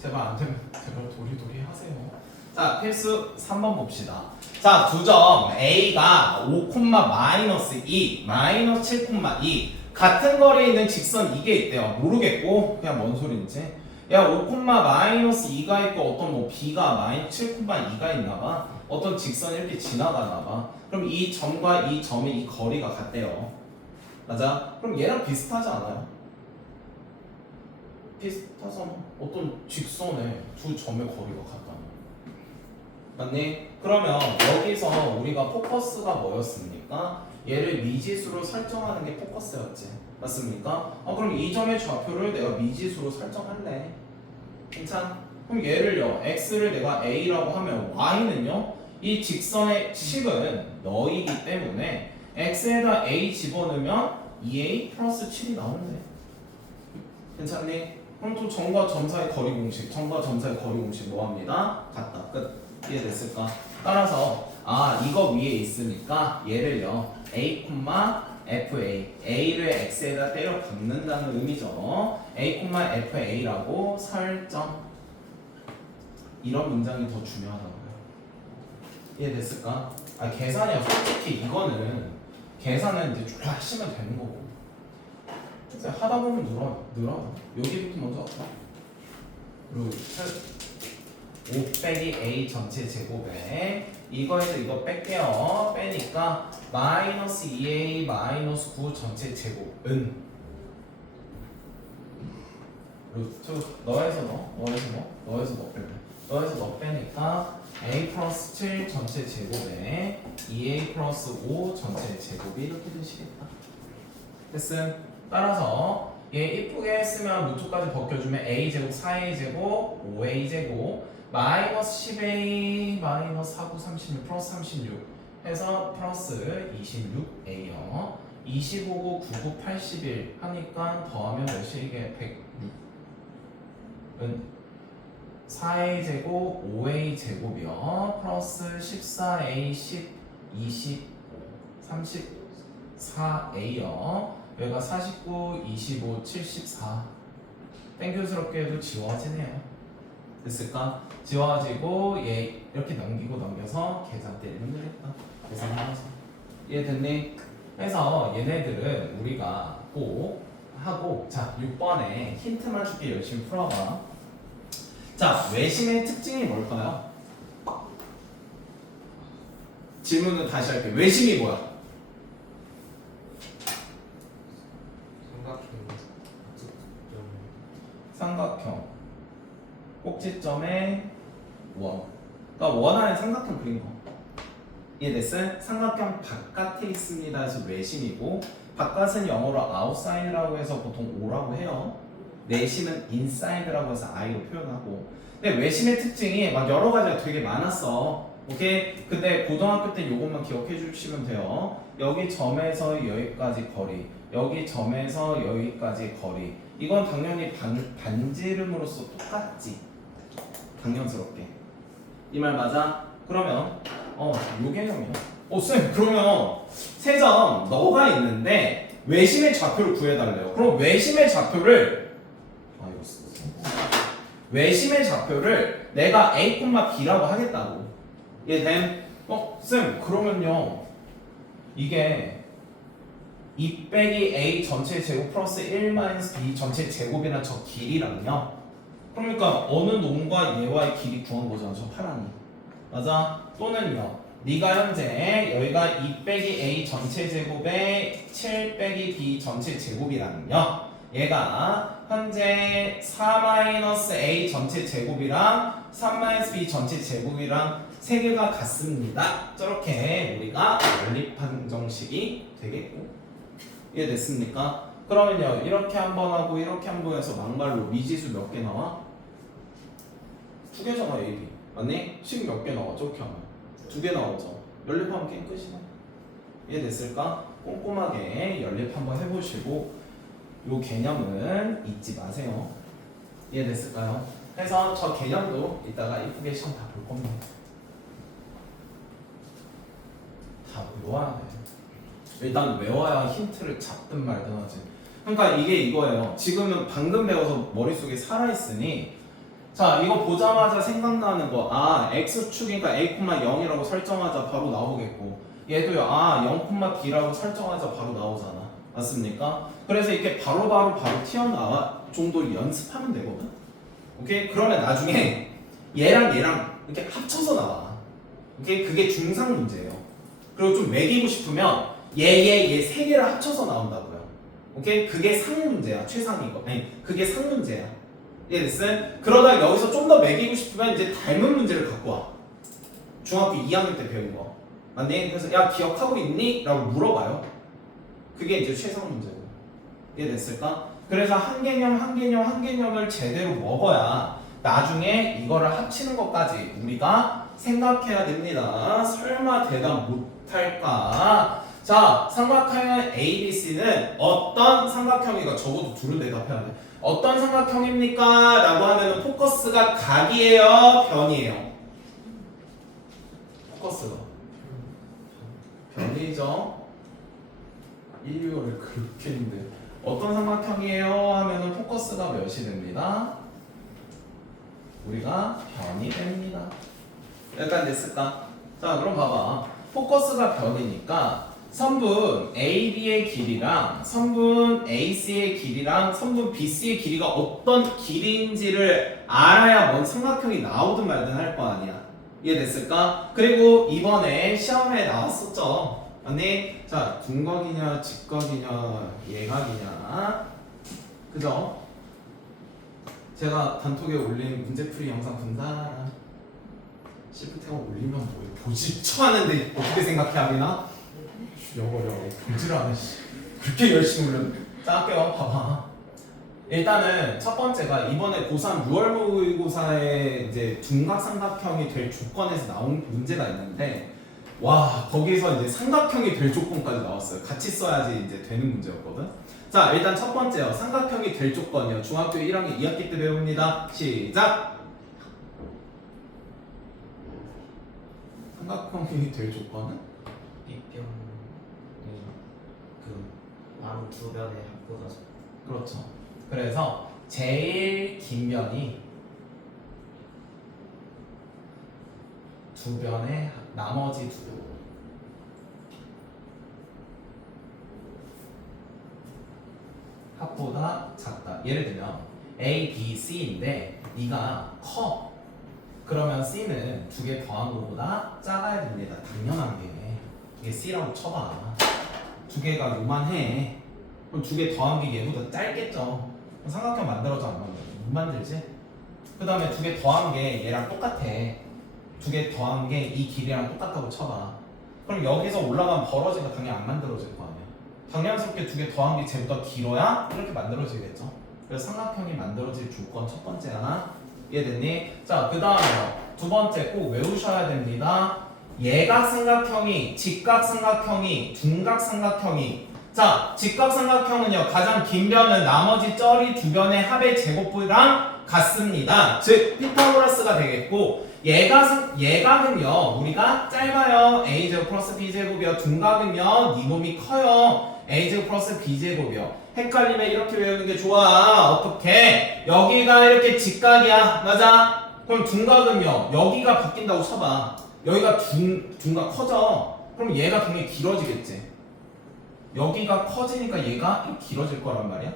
제발 안 되면 제발 도리도리 하세요. 자, 필수 3번 봅시다. 자, 두 점 A가 5, 마이너스 2, 마이너스 7, 2. 같은 거리에 있는 직선 이게 있대요. 모르겠고 그냥 뭔 소리인지. 야 5,-2가 있고 어떤 뭐 b가 -7,2가 있나봐. 어떤 직선이 이렇게 지나가나봐. 그럼 이 점과 이 점의 이 거리가 같대요. 맞아? 그럼 얘랑 비슷하지 않아요? 비슷하잖아. 어떤 직선에 두 점의 거리가 같다는. 맞니? 그러면 여기서 우리가 포커스가 뭐였습니까? 얘를 미지수로 설정하는 게 포커스였지. 맞습니까? 그럼 이 점의 좌표를 내가 미지수로 설정할래. 괜찮아? 그럼 얘를요, x를 내가 a라고 하면 y는요, 이 직선의 식은 너이기 때문에 x에다 a 집어넣으면 2a 플러스 7이 나오는데. 괜찮니? 그럼 또 점과 점 사이 거리 공식, 점과 점 사이 거리 공식 뭐합니다? 같다. 끝. 이해됐을까? 따라서 이거 위에 있으니까 얘를요 a, fa, a를 x에다 때려 박는다는 의미죠. a, fa라고 설정. 이런 문장이 더 중요하다고요. 이해됐을까? 계산이야. 솔직히 이거는 계산은 이제 쭉 하시면 되는 거고. 하다 보면 늘어. 여기부터 먼저 할까? 그리고 5 빼기 a 전체 제곱에 이거에서 이거 뺄게요. 빼니까 마이너스 2a 마이너스 9 전체 제곱은 루트 너에서 너 빼니까 a 플러스 7 전체 제곱에 2a 플러스 5 전체 제곱이 이렇게 되시겠다. 됐음. 따라서 얘 이쁘게 쓰면 루트까지 벗겨주면 a 제곱 4a 제곱 5a 제곱 마이너스 10a 마이너스 4, 9, 36 플러스 36 해서 플러스 26a요. 25, 9, 99, 81 하니까 더하면 몇이 이게 106은 4a 제곱 5a 제곱이요. 플러스 14a 10, 25, 34a요. 여기가 49, 25, 74 땡큐스럽게 해도 지워지네요. 됐을까? 지워지고 얘 이렇게 넘겨서 계산 때리면 되겠다. 계산하면서 이해됐니? 그래서 얘네들은 우리가 꼭 하고 자 6번에 힌트만 줄게. 열심히 풀어봐. 자 외심의 특징이 뭘까요? 질문은 다시 할게요. 외심이 뭐야? 삼각형 꼭지점에 원. 그러니까 원 안에 삼각형 그린 거. 이해됐어요? 삼각형 바깥에 있습니다 해서 외심이고, 바깥은 영어로 outside라고 해서 보통 O라고 해요. 내심은 inside라고 해서 I로 표현하고. 근데 외심의 특징이 막 여러 가지가 되게 많았어. 오케이? 근데 고등학교 때 요것만 기억해 주시면 돼요. 여기 점에서 여기까지 거리, 여기 점에서 여기까지 거리. 이건 당연히 반지름으로서 똑같지. 당연스럽게. 이 말 맞아? 그러면 요 개념이야. 쌤 그러면 세 점 너가 있는데 외심의 좌표를 구해달래요. 그럼 외심의 좌표를 외심의 좌표를 내가 a, b라고 하겠다고. 이해됨? 쌤 그러면요 이게 2 빼기 a 전체 제곱 플러스 1 마이너스 b 전체 제곱이란 저 길이랑요. 그러니까 어느 놈과 얘와의 길이 구한 거잖아. 저 파란이. 맞아? 또는요. 네가 현재 여기가 2 빼기 a 전체 제곱에 7 빼기 b 전체 제곱이라면요. 얘가 현재 4 마이너스 a 전체 제곱이랑 3 마이너스 b 전체 제곱이랑 세 개가 같습니다. 저렇게 우리가 연립한정식이 되겠고. 이해됐습니까? 그러면요 이렇게 한번 하고 이렇게 한번 해서 막말로 미지수 몇 개 나와? 2개잖아. A, B 맞니? 식 몇 개 나와? 저렇게 하면 2개 나오죠. 연립하면 게임 끝이네. 이해됐을까? 꼼꼼하게 연립 한번 해보시고 요 개념은 잊지 마세요. 이해됐을까요? 그래서 저 개념도 이따가 이쁘게 시험 다 볼 겁니다. 다 외워야 돼. 일단 외워야 힌트를 잡든 말든 하지. 그러니까 이게 이거예요. 지금은 방금 배워서 머릿속에 살아있으니 자 이거 보자마자 생각나는 거 x축이니까 a, 0이라고 설정하자 바로 나오겠고, 얘도요 0, b라고 설정하자 바로 나오잖아. 맞습니까? 그래서 이렇게 바로 튀어나와 정도 연습하면 되거든. 오케이? 그러면 나중에 얘랑 이렇게 합쳐서 나와. 오케이? 그게 중상 문제예요. 그리고 좀 매기고 싶으면 얘 세 개를 합쳐서 나온다고요. 오케이? 그게 상 문제야. 최상이거. 아니, 그게 상 문제야. 이해됐어? 그러다 여기서 좀 더 매기고 싶으면 이제 닮은 문제를 갖고 와. 중학교 2학년 때 배운 거. 맞니? 그래서 야 기억하고 있니? 라고 물어봐요. 그게 이제 최상 문제고. 이해됐을까? 그래서 한 개념을 제대로 먹어야 나중에 이거를 합치는 것까지 우리가 생각해야 됩니다. 설마 대답 못할까? 자, 삼각형 ABC는 어떤 삼각형이가 적어도 둘은 대답해야 돼. 어떤 삼각형입니까? 라고 하면 포커스가 각이에요? 변이에요? 포커스가 변이죠. 인류를 그렇게 했는데 어떤 삼각형이에요? 하면은 포커스가 몇이 됩니다. 우리가 변이 됩니다. 여기까지 됐을까? 자, 그럼 봐봐. 포커스가 변이니까 선분 AB의 길이랑 선분 AC의 길이랑 선분 BC의 길이가 어떤 길이인지를 알아야 뭔 삼각형이 나오든 말든 할 거 아니야. 이해됐을까? 그리고 이번에 시험에 나왔었죠. 아니, 자, 둔각이냐, 직각이냐, 예각이냐, 그죠? 제가 단톡에 올린 문제풀이 영상 본다. 시프트가 올리면 뭐예요? 보지 쳐하는데 어떻게 생각해 하기나? 죽여버려. 보지를 않아. 그렇게 열심히 올렸는데. 자, 할게요. 봐봐. 일단은 첫 번째가 이번에 고3 6월 모의고사에 이제 둔각삼각형이 될 조건에서 나온 문제가 있는데, 와, 거기서 이제 삼각형이 될 조건까지 나왔어요. 같이 써야지 이제 되는 문제였거든. 자, 일단 첫 번째요. 삼각형이 될 조건이요. 중학교 1학년 2학기 때 배웁니다. 시작! 삼각형이 될 조건은? B병이 그 나무 두 변의 합보다 그렇죠. 그래서 제일 긴 변이 두 변의 나머지 두 변. 합보다 작다. 예를 들면 A, B, C인데 네가 커. 그러면 C는 두 개 더한 것보다 작아야 됩니다. 당연한 게. 이게 C라고 쳐봐. 두 개가 요만해. 그럼 두 개 더한 게 얘보다 짧겠죠. 그럼 삼각형 만들어져 안 만들어? 못 만들지? 그 다음에 두 개 더한 게 얘랑 똑같아. 두 개 더한 게 이 길이랑 똑같다고 쳐봐. 그럼 여기서 올라가면 벌어지가 당연히 안 만들어질 거 아니야. 당연스럽게 두 개 더한 게 쟤보다 길어야 이렇게 만들어지겠죠. 그래서 삼각형이 만들어질 조건 첫 번째 하나. 이해됐니? 자, 그 다음에요. 두 번째 꼭 외우셔야 됩니다. 예각삼각형이, 직각삼각형이, 둔각삼각형이. 자, 직각삼각형은요, 가장 긴 변은 나머지 쩌리 두 변의 합의 제곱부랑 같습니다. 즉, 피타고라스가 되겠고, 예각은요, 우리가 짧아요. a제곱 플러스 b제곱이요. 둔각은요, 네 놈이 커요. a제곱 플러스 b제곱이요. 헷갈리면 이렇게 외우는 게 좋아. 어떻게? 여기가 이렇게 직각이야. 맞아? 그럼 둔각은요, 여기가 바뀐다고 쳐봐. 여기가 둔각 커져. 그럼 얘가 당연히 길어지겠지. 여기가 커지니까 얘가 이렇게 길어질 거란 말이야.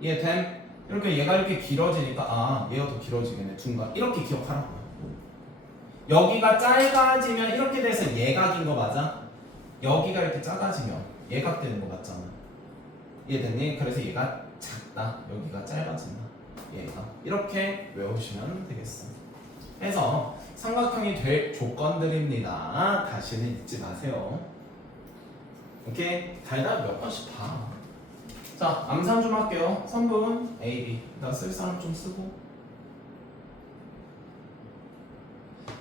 이해됨? 이렇게 얘가 이렇게 길어지니까 아, 얘가 더 길어지겠네. 둔각. 이렇게 기억하라고. 여기가 짧아지면 이렇게 돼서 예각인 거 맞아? 여기가 이렇게 작아지면 예각 되는 거 맞잖아. 이해됐니? 그래서 얘가 작다. 여기가 짧아진다. 얘가 이렇게 외우시면 되겠어. 해서 삼각형이 될 조건들입니다. 다시는 잊지 마세요. 오케이? 달달 몇 번씩 봐. 자, 암산 좀 할게요. 선분 A, B. 나 쓸 사람 좀 쓰고.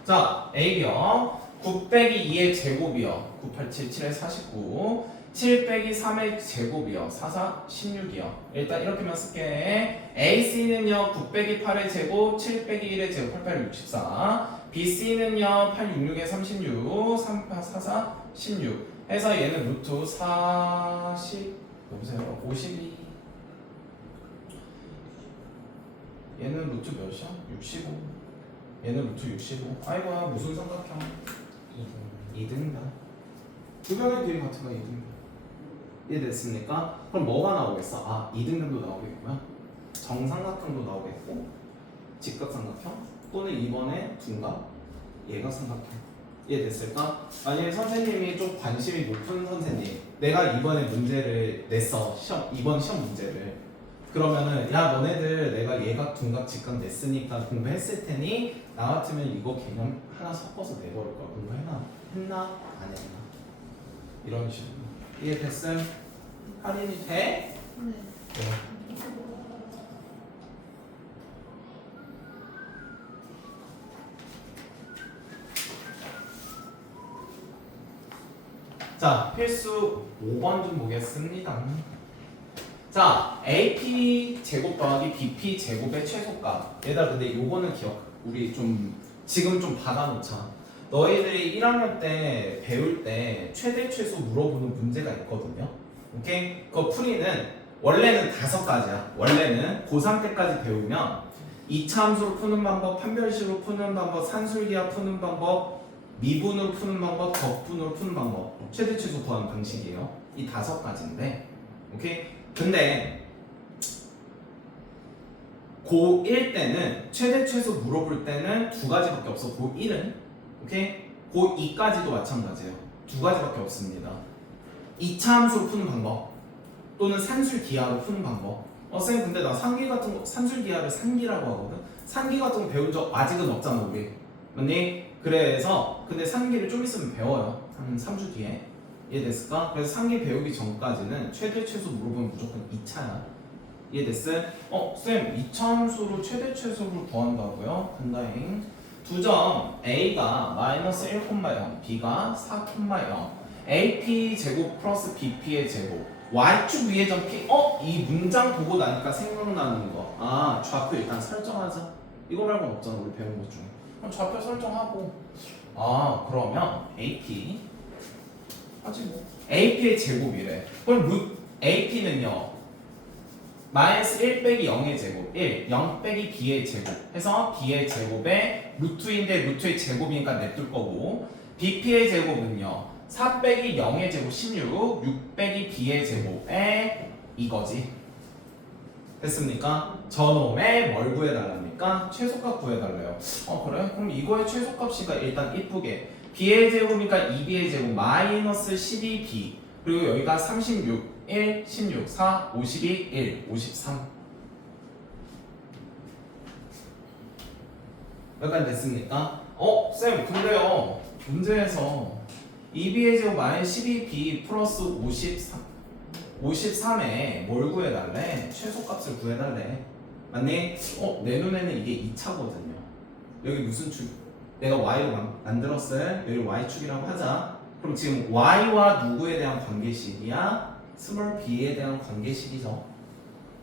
자, AB요. 9 빼기 2의 제곱이요. 9, 8, 7, 7에 49. 7 빼기 3의 제곱이요. 4, 4, 16이요. 일단 이렇게만 쓸게. AC는요, 9 빼기 8의 제곱, 7 빼기 1의 제곱, 8, 8, 64. BC는요, 8, 6, 6에 36, 3, 4, 4, 16. 해서 얘는 루트 40, 여보세요? 52. 얘는 루트 몇이야? 65. 얘는 루트 65. 아이고야, 무슨 삼각형? 2등이다. 두 변의 길이 같은 거 2등이다. 이해됐습니까? 그럼 뭐가 나오겠어? 아, 이등변도 나오겠고요. 정삼각형도 나오겠고 직각삼각형 또는 이번에 둔각 얘가 삼각형. 이해됐을까? 만약에 선생님이 좀 관심이 높은 선생님, 내가 이번에 문제를 냈어. 이번 시험 문제를. 그러면은 야 너네들 내가 예각, 둔각, 직각 냈으니까 공부했을 테니 나 같으면 이거 개념 하나 섞어서 내버릴 거야. 공부했나? 했나? 안 했나? 이런 식으로. 이해됐음? 할인이 돼? 네. 자, 필수 5번 좀 보겠습니다. 자, AP 제곱 더하기 BP 제곱의 최소값. 얘들아 근데 요거는 우리 좀 지금 좀 받아놓자. 너희들이 1학년 때 배울 때 최대 최소 물어보는 문제가 있거든요. 오케이? 그거 풀이는 원래는 5가지야. 원래는 고3 때까지 배우면 2차 함수로 푸는 방법, 판별식으로 푸는 방법, 산술기하 푸는 방법, 미분으로 푸는 방법, 덕분으로 푸는 방법, 최대 최소 구하는 방식이에요. 이 5가지인데, 오케이? 근데 고1 때는 최대 최소 물어볼 때는 2가지밖에 없어. 고1은, 오케이? 고2까지도 마찬가지예요. 2가지밖에 없습니다. 2차 함수로 푸는 방법 또는 산술 기하로 푸는 방법. 쌤 근데 나 상기 같은 거, 산술 기하를 상기라고 하거든. 상기 같은 거 배운 적 아직은 없잖아 우리. 맞니? 그래서 근데 상기를 좀 있으면 배워요. 한 3주 뒤에. 이해됐을까? 그래서 상기 배우기 전까지는 최대 최소 물어보면 무조건 2차야. 이해됐어? 쌤 2차 함수로 최대 최소를 구한다고요? 간다잉. 두 점 A가 마이너스 1,0 B가 4,0 AP 제곱 플러스 BP의 제곱 Y축 위의 점 P. 이 문장 보고 나니까 생각나는 거. 아, 좌표 일단 설정하자. 이거 말고는 없잖아 우리 배운 것 중에. 그럼 좌표 설정하고. 아, 그러면 AP 하지 뭐. AP의 제곱이래. 그럼 AP는요 마이너스 1 빼기 0의 제곱 1, 0 빼기 B의 제곱 해서 B의 제곱에 루트인데 루트의 제곱이니까 냅둘 거고, BP의 제곱은요 4 빼기 0의 제곱 16, 6 빼기 B의 제곱에 이거지. 됐습니까? 저놈의 뭘 구해달랍니까? 최소값 구해달래요. 그래? 그럼 이거의 최소값이가 일단 이쁘게 B의 제곱이니까 2B의 제곱 마이너스 12B 그리고 여기가 36 1, 16, 4, 52, 1, 53 여기까지 됐습니까? 쌤 근데요 문제에서 2B의 제곱 마이너스 12B 플러스 53에 뭘 구해달래? 최소값을 구해달래. 맞니? 내 눈에는 이게 2차거든요. 여기 무슨 축? 내가 Y로 만들었어요. 여기 Y축이라고 하자. 그럼 지금 Y와 누구에 대한 관계식이야? 스몰 b에 대한 관계식이죠.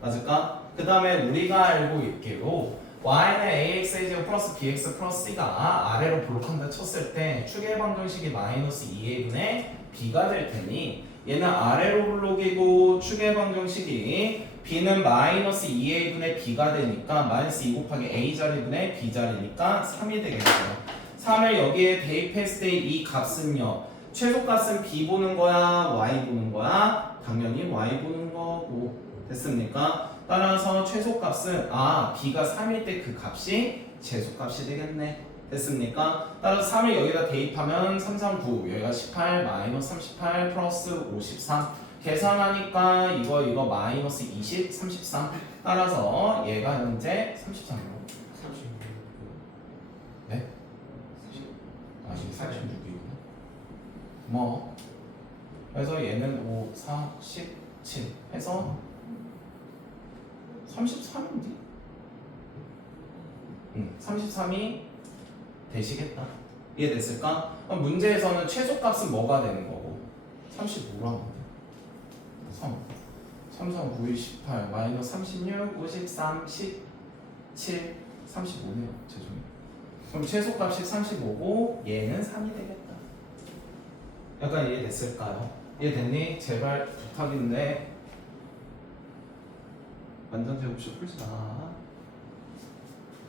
맞을까? 그 다음에 우리가 알고 있기로 y는 ax의 제곱 플러스 bx 플러스 c가 아래로 볼록한다 쳤을 때 축의 방정식이 마이너스 2a분의 b가 될 테니 얘는 아래로 볼록이고 축의 방정식이 b는 마이너스 2a분의 b가 되니까 마이너스 2 곱하기 a 자리분의 b 자리니까 3이 되겠어요. 3을 여기에 대입했을 때 이 값은요 최소값은 b 보는 거야 y 보는 거야? 당연히 y 보는 거고. 됐습니까? 따라서 최소값은 b가 3일 때 그 값이 최소값이 되겠네. 됐습니까? 따라서 3을 여기다 대입하면 3, 3, 9 여기가 18 마이너스 38 플러스 53 계산하니까 이거 마이너스 20 33 따라서 얘가 현재 33이고 36. 네? 지금 46이구나. 뭐 그래서 얘는 5, 4, 17 해서 33인데? 33이 되시겠다. 이해됐을까? 그럼 문제에서는 최소값은 뭐가 되는 거고? 35라는데 3 3, 3, 9, 18 마이너스 36, 53, 17 35네요. 죄송해요. 그럼 최소값이 35고 얘는 3이 되겠다. 약간 이해됐을까요? 이해됐니? 제발 부탁인데 완전 제곱식 풀지 마.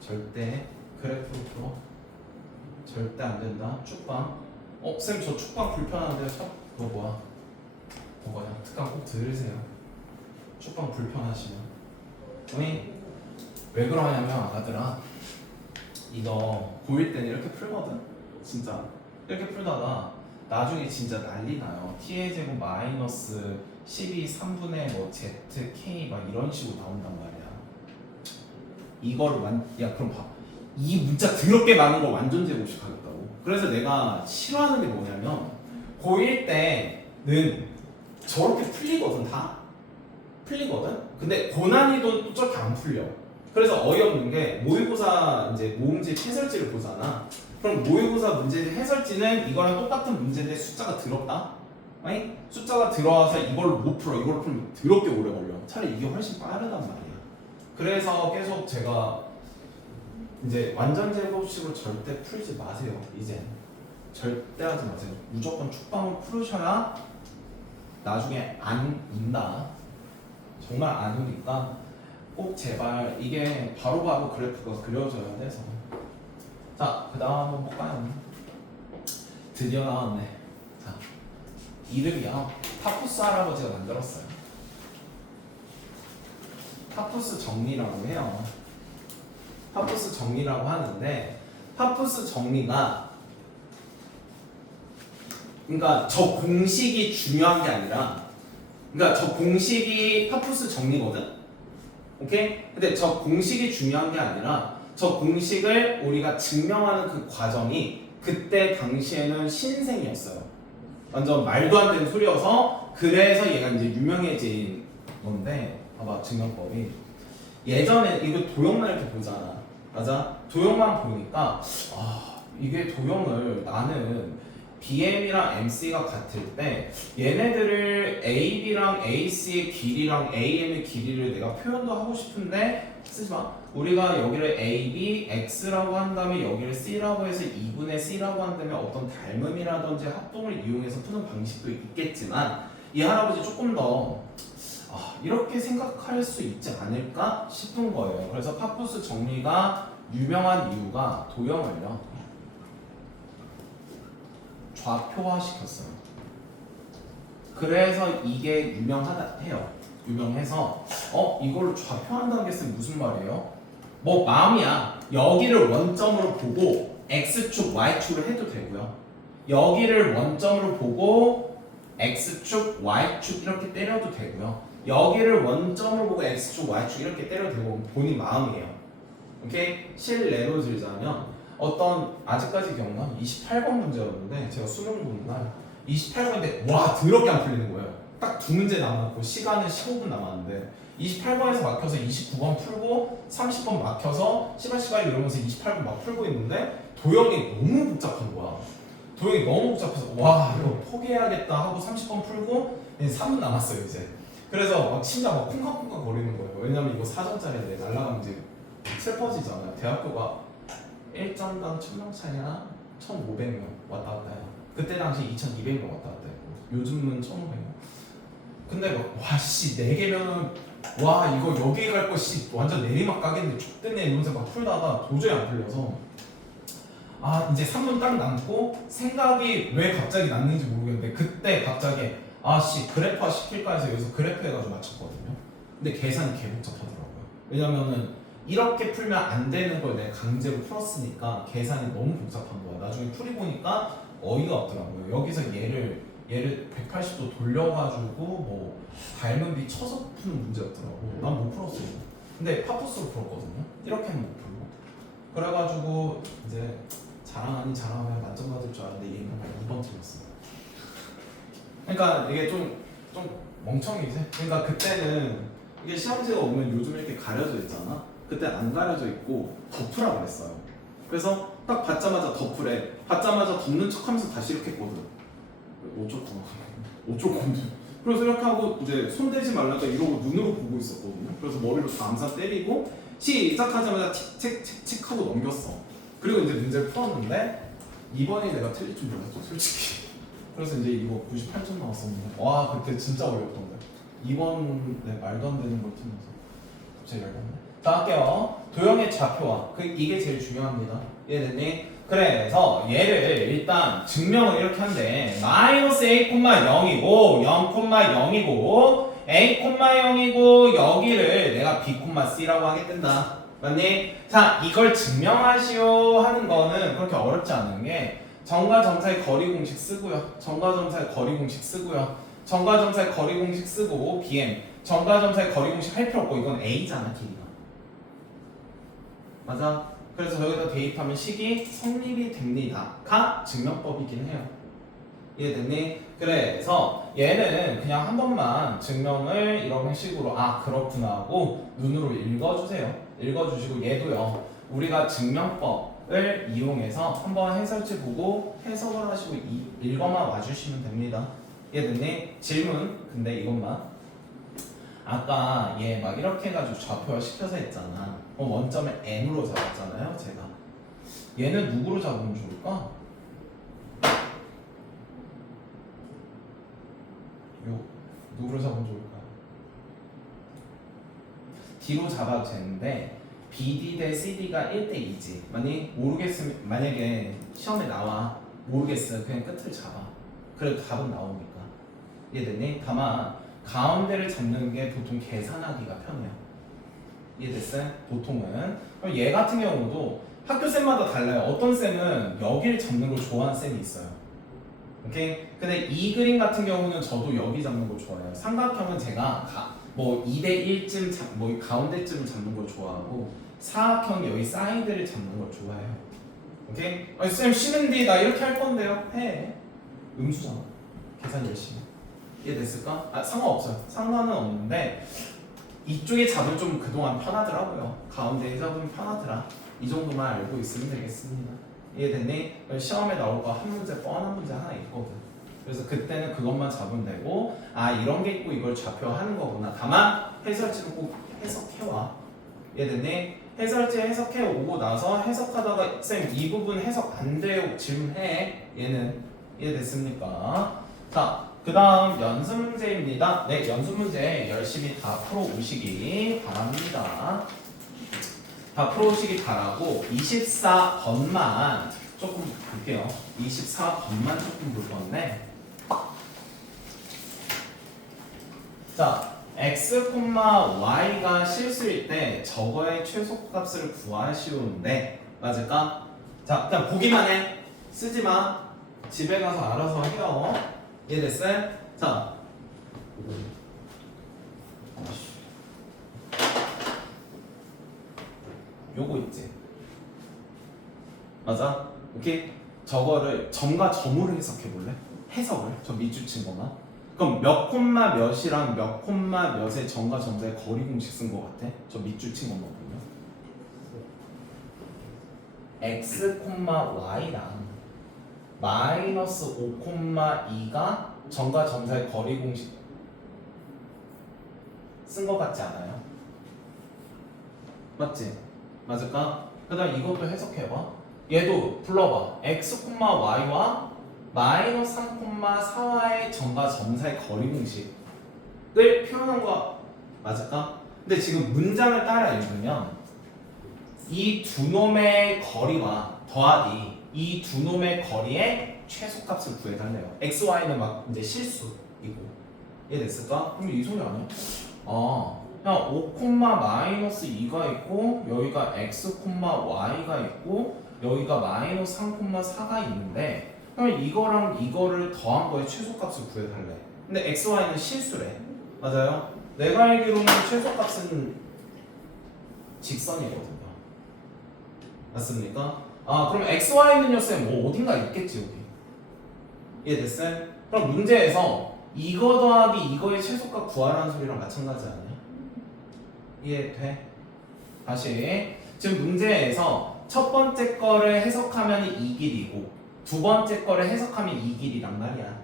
절대 그래프로 풀어. 절대 안 된다. 축방. 쌤 저 축방 불편한데요. 그거 뭐야? 그거냐 특강 꼭 들으세요. 축방 불편하시면. 아니 왜 그러냐면 아들아 이거 고1 때는 이렇게 풀거든. 진짜 이렇게 풀다가 나중에 진짜 난리 나요. t의 제곱 마이너스 12 3분의 뭐 zk 막 이런 식으로 나온단 말이야. 이거를 야 그럼 봐. 이 문자 더럽게 많은 걸 완전 제곱식 하겠다고. 그래서 내가 싫어하는 게 뭐냐면 고1 때는 저렇게 풀리거든. 다 풀리거든. 근데 고난이도 또 저렇게 안 풀려. 그래서 어이없는 게 모의고사 이제 모음집 해설지를 보잖아. 그럼 모의고사 문제 해설지는 이거랑 똑같은 문제인데 숫자가 더럽다. 아니? 숫자가 들어와서 이걸로 못 풀어. 이걸 풀면 더럽게 오래 걸려. 차라리 이게 훨씬 빠르단 말이야. 그래서 계속 제가 이제 완전 제곱식으로 절대 풀지 마세요. 이제 절대 하지 마세요. 무조건 축방을 풀으셔야 나중에 안 운다. 정말 안 우니까 꼭 제발 이게 바로바로 그래프가 그려져야 돼서. 자, 그 다음 한번 볼까요? 드디어 나왔네. 자, 이름이요. 파푸스 할아버지가 만들었어요. 파푸스 정리라고 해요. 파푸스 정리라고 하는데 파푸스 정리가 그러니까 저 공식이 중요한 게 아니라 그러니까 저 공식이 파푸스 정리거든? 오케이? 근데 저 공식이 중요한 게 아니라 저 공식을 우리가 증명하는 그 과정이 그때 당시에는 신생이었어요. 완전 말도 안 되는 소리여서 그래서 얘가 이제 유명해진 건데 봐봐 증명법이 예전에 이거 도형만 이렇게 보잖아. 맞아? 도형만 보니까 아 이게 도형을 나는 BM이랑 MC가 같을 때 얘네들을 AB랑 AC의 길이랑 AM의 길이를 내가 표현도 하고 싶은데 쓰지마. 우리가 여기를 AB, X라고 한 다음에 여기를 C라고 해서 2분의 C라고 한다면 어떤 닮음이라든지 합동을 이용해서 푸는 방식도 있겠지만 이 할아버지 조금 더 이렇게 생각할 수 있지 않을까 싶은 거예요. 그래서 파푸스 정리가 유명한 이유가 도형을요 좌표화 시켰어요. 그래서 이게 유명하다 해요. 유명해서 이걸로 좌표한다는 게 무슨 말이에요? 뭐 마음이야. 여기를 원점으로 보고 X축, Y축을 해도 되고요. 여기를 원점으로 보고 X축, Y축 이렇게 때려도 되고요. 여기를 원점으로 보고 X축, Y축 이렇게 때려도 되고 본인 마음이에요. 오케이? 실례로 들자면 어떤 아직까지 기억나? 28번 문제였는데 제가 수능 보는 날 28번인데 와 더럽게 안 풀리는 거예요. 딱 두 문제 남았고 시간은 15분 남았는데 28번에서 막혀서 29번 풀고 30번 막혀서 시간 이러면서 28번 막 풀고 있는데 도형이 너무 복잡한 거야. 도형이 너무 복잡해서 와 이거 포기해야겠다 하고 30번 풀고 3분 남았어요 이제. 그래서 막 심장 막 쿵쾅쿵쾅 거리는 거예요. 왜냐면 이거 사전짜리인데 날라가면 이제 슬퍼지잖아요. 대학교가 1점당 1000명 차이나 1500명 왔다 갔다 해요. 그때 당시 2200명 왔다 갔다 했고 요즘은 1500명. 근데 막 와씨 4개면은 와 이거 여기 갈 거 씨 완전 내리막 가겠네 족대네 이러면서 막 풀다가 도저히 안 풀려서 이제 3분 딱 남고 생각이 왜 갑자기 났는지 모르겠는데 그때 갑자기 씨 그래프화 시킬까 해서 여기서 그래프 해가지고 맞췄거든요. 근데 계산이 개복잡하더라고요. 왜냐면은 이렇게 풀면 안 되는 걸 내가 강제로 풀었으니까 계산이 너무 복잡한 거야. 나중에 풀이 보니까 어이가 없더라고요. 여기서 얘를 180도 돌려가지고 뭐 닮은비 쳐서 푸는 문제였더라고. 난 못 풀었어요. 근데 파푸스로 풀었거든요. 이렇게는 못 풀고. 그래가지고 이제 자랑 아닌 자랑하면 만점 받을 줄 알았는데 얘는 2번 틀렸어. 그러니까 이게 좀 멍청이지. 그러니까 그때는 이게 시험지가 오면 요즘 이렇게 가려져 있잖아. 그때 안 가려져 있고 덮으라 그랬어요. 그래서 딱 받자마자 덮으래. 받자마자 덮는 척하면서 다시 이렇게 했거든. 어쩌고 그래서 이렇게 하고 이제 손 대지 말라고 이러고 눈으로 보고 있었거든요. 그래서 머리로 다 암사 때리고 시작하자마자 칙칙칙칙 하고 넘겼어. 그리고 이제 문제를 풀었는데 2번이 내가 틀릴 줄 몰랐죠 솔직히. 그래서 이제 이거 98점 나왔었는데 와 그때 진짜 어려웠던데. 2번 말도 안 되는 걸 틀면서 갑자기 말도 안 돼. 자 할게요. 도형의 좌표화 이게 제일 중요합니다. 얘네들이 그래서 얘를 일단 증명을 이렇게 한대. 마이너스 a, 0이고 0,0이고 a, 0이고 여기를 내가 b, c라고 하게 된다. 맞니? 자, 이걸 증명하시오 하는 거는 그렇게 어렵지 않은 게 점과 점 사이 거리 공식 쓰고요. 점과 점 사이 거리 공식 쓰고요. 점과 점 사이 거리 공식 쓰고 bm 점과 점 사이 거리 공식 할 필요 없고 이건 a잖아, 길이가. 맞아? 그래서 여기다 대입하면 식이 성립이 됩니다. 가 증명법이긴 해요. 이해됐니? 그래서 얘는 그냥 한 번만 증명을 이런 식으로 아 그렇구나 하고 눈으로 읽어주세요. 읽어주시고 얘도요. 우리가 증명법을 이용해서 한번 해설지 보고 해석을 하시고 읽어만 와주시면 됩니다. 이해됐니? 질문 근데 이것만 아까 얘 막 이렇게 해가지고 좌표화 시켜서 했잖아. 원점을 n으로 잡았잖아요 제가. 얘는 누구로 잡으면 좋을까? 누구로 잡으면 좋을까요? D로 잡아도 되는데 BD 대 CD가 1대 2지. 만약에 시험에 나와 모르겠어 그냥 끝을 잡아. 그래도 답은 나오니까. 이해됐니? 다만 가운데를 잡는 게 보통 계산하기가 편해요. 이해됐어요? 보통은. 그럼 얘 같은 경우도 학교 쌤마다 달라요. 어떤 쌤은 여기를 잡는 걸 좋아하는 쌤이 있어요. 오케이? 근데 이 그림 같은 경우는 저도 여기 잡는 걸 좋아해요. 삼각형은 제가 뭐 2대 1쯤 뭐 가운데쯤 잡는 걸 좋아하고 사각형 여기 사이드를 잡는 걸 좋아해요. 오케이? 아니 쌤 쉬는데 나 이렇게 할 건데요. 해. 음수잖아. 계산 열심히. 이해됐을까? 아 상관없어요. 상관은 없는데 이쪽에 잡으면 좀 그동안 편하더라고요. 가운데에 잡으면 편하더라. 이 정도만 알고 있으면 되겠습니다. 이해됐니? 시험에 나올 거 한 문제 뻔한 문제 하나 있거든. 그래서 그때는 그것만 잡으면 되고 아 이런 게 있고 이걸 좌표하는 거구나. 다만 해설지는 꼭 해석해와. 이해됐니? 해설지 해석해 오고 나서 해석하다가 쌤 이 부분 해석 안 돼요 질문해. 얘는 이해됐습니까? 자 그 다음 연습 문제입니다. 네 연습 문제 열심히 다 풀어오시기 바랍니다. 다 풀어오시기 바라고 24번만 조금 볼게요. 24번만 조금 볼 건데 자 x, y가 실수일 때 저거의 최소값을 구하시오는데 맞을까? 자 그냥 보기만 해. 쓰지마. 집에 가서 알아서 해요. 이해됐어요? 자 요거 있지. 맞아? 오케이? 저거를 점과 점으로 해석해 볼래? 해석을 저 밑줄 친 거만. 그럼 몇 콤마 몇이랑 몇 콤마 몇의 점과 점 사이 거리 공식 쓴 거 같아? 저 밑줄 친 것만 보면 x, y랑 마이너스 5, 2가 점과 점 사이 거리 공식 쓴 것 같지 않아요? 맞지? 맞을까? 그 다음 이것도 해석해봐. 얘도 불러봐. x, y와 마이너스 3, 4와의 점과 점 사이 거리 공식을 표현한 거 맞을까? 근데 지금 문장을 따라 읽으면 이 두 놈의 거리와 더하기 이 두 놈의 거리의 최소값을 구해달래요. x, y는 막 이제 실수이고 이해됐을까? 그럼 이 소리 아니야? 그냥 5, 마이너스 2가 있고 여기가 x, y가 있고 여기가 마이너스 3, 4가 있는데 그럼 이거랑 이거를 더한 거의 최소값을 구해달래. 근데 x, y는 실수래. 맞아요? 내가 알기로는 최소값은 직선이거든요. 맞습니까? 그럼 x, y는요 쌤 뭐 어딘가 있겠지 여기. 이해됐어요? 그럼 문제에서 이거 더하기 이거의 최소값 구하라는 소리랑 마찬가지 아니야? 이해돼? 다시 지금 문제에서 첫 번째 거를 해석하면 이 길이고 두 번째 거를 해석하면 이 길이란 말이야.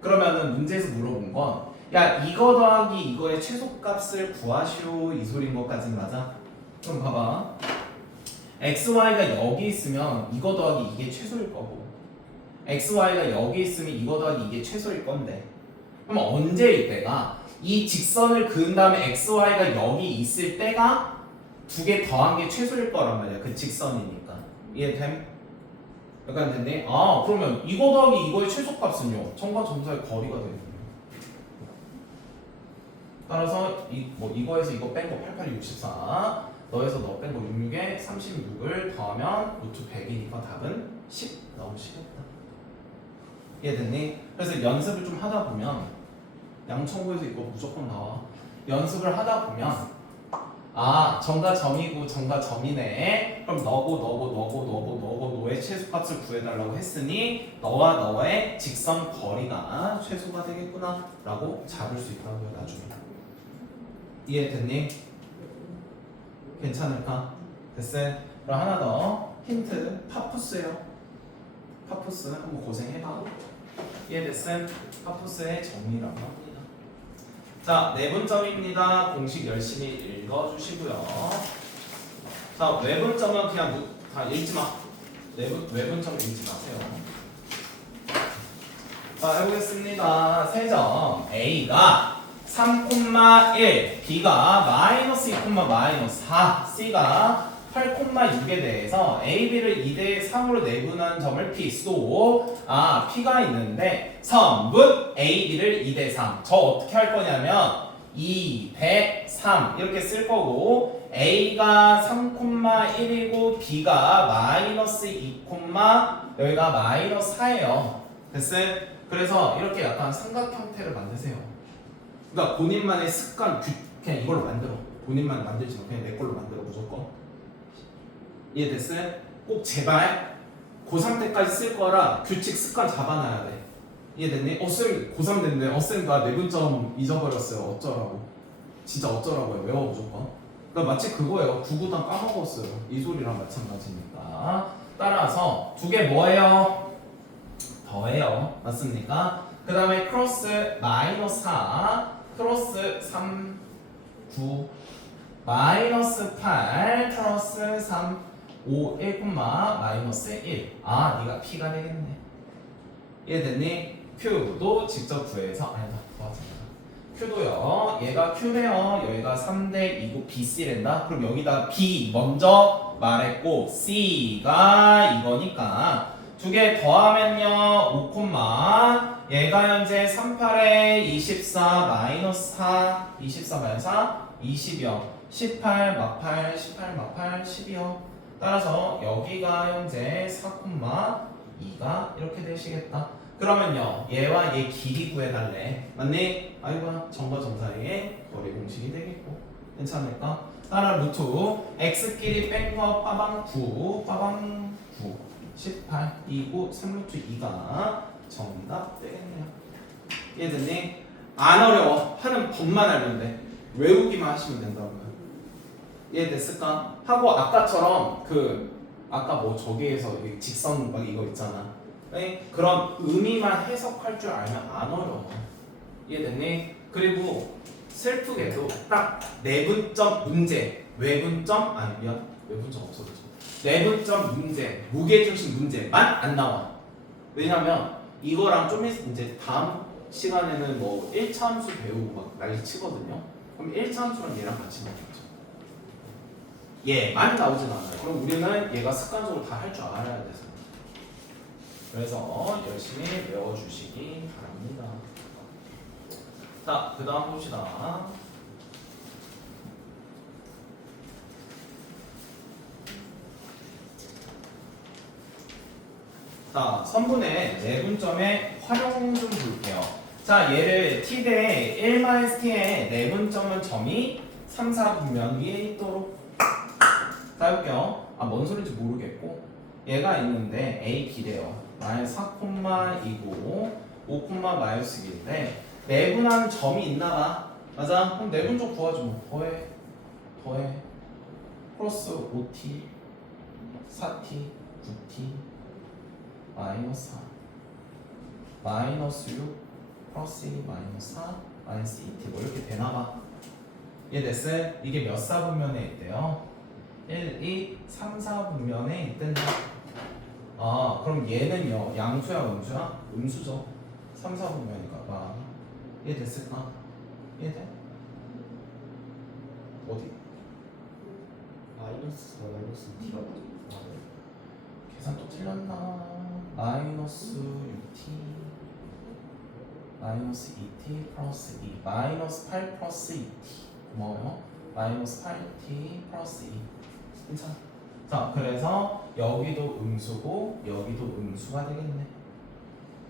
그러면은 문제에서 물어본 건 야 이거 더하기 이거의 최소값을 구하시오 이 소리인 것까진 맞아? 그럼 봐봐. x, y가 여기 있으면 이거 더하기 이게 최소일 거고 x, y가 여기 있으면 이거 더하기 이게 최소일 건데 그럼 언제일 때가 이 직선을 그은 다음에 x, y가 여기 있을 때가 두 개 더한 게 최소일 거란 말이야. 그 직선이니까. 이해됨? 약간 됐네. 아 그러면 이거 더하기 이거의 최소값은요 점과 점 사이 거리가 되겠네요. 따라서 이거에서 이거 뺀 거 88, 64 너에서 너 뺀 거 66에 36을 더하면 루트 100이니까 답은 10 나오시겠다. 이해됐니? 그래서 연습을 좀 하다 보면 양천구에서 이거 무조건 나와. 연습을 하다 보면 아 점과 점이고 점과 점이네. 그럼 너의 최소값을 구해달라고 했으니 너와 너의 직선 거리가 최소가 되겠구나 라고 잡을 수 있다고요 나중에. 이해됐니? 괜찮을까? 됐어? 그럼 하나 더 힌트 파푸스예요. 파푸스 한번 고생해봐. 이해됐어? 파푸스의 정의라고 합니다. 자, 내분점입니다. 공식 열심히 읽어주시고요. 자, 외분점은 그냥 다 읽지 마. 외분점 읽지 마세요. 자, 해보겠습니다. 세점 A가 3,1, B가 마이너스 2, 마이너스 4, C가 8,6에 대해서 A, B를 2대 3으로 내분한 점을 P, P가 있는데 선분 A, B를 2대 3. 저 어떻게 할 거냐면 2, 100, 3 이렇게 쓸 거고 A가 3,1이고 B가 마이너스 2, 여기가 마이너스 4예요. 됐어요? 그래서 이렇게 약간 삼각 형태를 만드세요. 그러니까 본인만의 습관, 그냥 이걸로 만들어. 본인만 만들지 마. 그냥 내 걸로 만들어 무조건. 이해됐어요? 꼭 제발 고3 때까지 쓸 거라 규칙 습관 잡아놔야 돼. 이해됐니? 쌤 고3 됐는데 쌤 나 내분점 잊어버렸어요. 어쩌라고. 진짜 어쩌라고요. 외워 무조건. 그러니까 마치 그거예요. 구구단 까먹었어요. 이 소리랑 마찬가지니까. 따라서 두 개 뭐예요? 더해요. 맞습니까? 그 다음에 크로스 마이너스 4 크로스 3 9 마이너스 8 플러스 3 5 1, 마이너스 1. 아 네가 P가 되겠네. 이해됐니? Q도 직접 구해서 아니다 구하자. Q도요 얘가 Q래요. 여기가 3대 2고 BC랜다. 그럼 여기다 B 먼저 말했고 C가 이거니까 두 개 더하면요 5, 얘가 현재 38에 24 마이너스 4 24 마이너스 4 20이요 18 막팔 18 막팔 10이요. 따라서 여기가 현재 4,2가 이렇게 되시겠다. 그러면요 얘와 얘 길이 구해달래. 맞니? 아이고 점과 점 사이의 거리 공식이 되겠고 괜찮을까? 따라 루트 x끼리 뺀 거 빠방 9 18 2고 3루트 2가 정답 되겠네요. 이해됐니? 안 어려워. 하는 법만 알면 돼. 외우기만 하시면 된다고요. 이해됐을까? 하고 아까처럼 아까 뭐 저기에서 직선 막 이거 있잖아. 네? 그런 의미만 해석할 줄 알면 안 어려워. 이해됐니? 그리고 슬프게도 딱 내분점 문제, 외분점 외분점 없어졌어. 내분점 문제, 무게중심 문제만 안 나와. 왜냐면 이거랑 좀 이제 다음 시간에는 뭐 1차 함수 배우고 막 난리 치거든요. 그럼 1차 함수랑 얘랑 같이 먹겠죠. 얘만 나오진 않아요. 그럼 우리는 얘가 습관적으로 다 할 줄 알아야 돼서. 그래서 열심히 외워주시기 바랍니다. 자, 그 다음 봅시다. 자, 선분의 내분점의 활용 좀 볼게요. 자, 얘를 t 대 1-t의 내분점은 점이 3, 4분면 위에 있도록. 자, 해볼게요. 뭔 소리인지 모르겠고 얘가 있는데 a, b래요. 마이너스 4,2고 5, 마이너스 1인데 내분한 점이 있나봐. 맞아? 그럼 내분점 구하죠. 뭐. 더해 플러스 5t 4t 9t 마이너스 4 마이너스 6 플러스 1 마이너스 4 마이너스 2t 뭐 이렇게 되나봐. 이해됐어요? 이게 몇 사분면에 있대요? 1, 2, 3, 4분면에 있댄다. 그럼 얘는요 양수야 음수야? 음수죠. 3, 4분면인가 봐. 이해됐을까? 이해돼? 어디? 마이너스 T가 맞아. 계산 또 틀렸나? 마이너스 6t 마이너스 2t 플러스 2 마이너스 8 플러스 2t 고마워요. 마이너스 8t 플러스 2 괜찮아. 자 그래서 여기도 음수고 여기도 음수가 되겠네.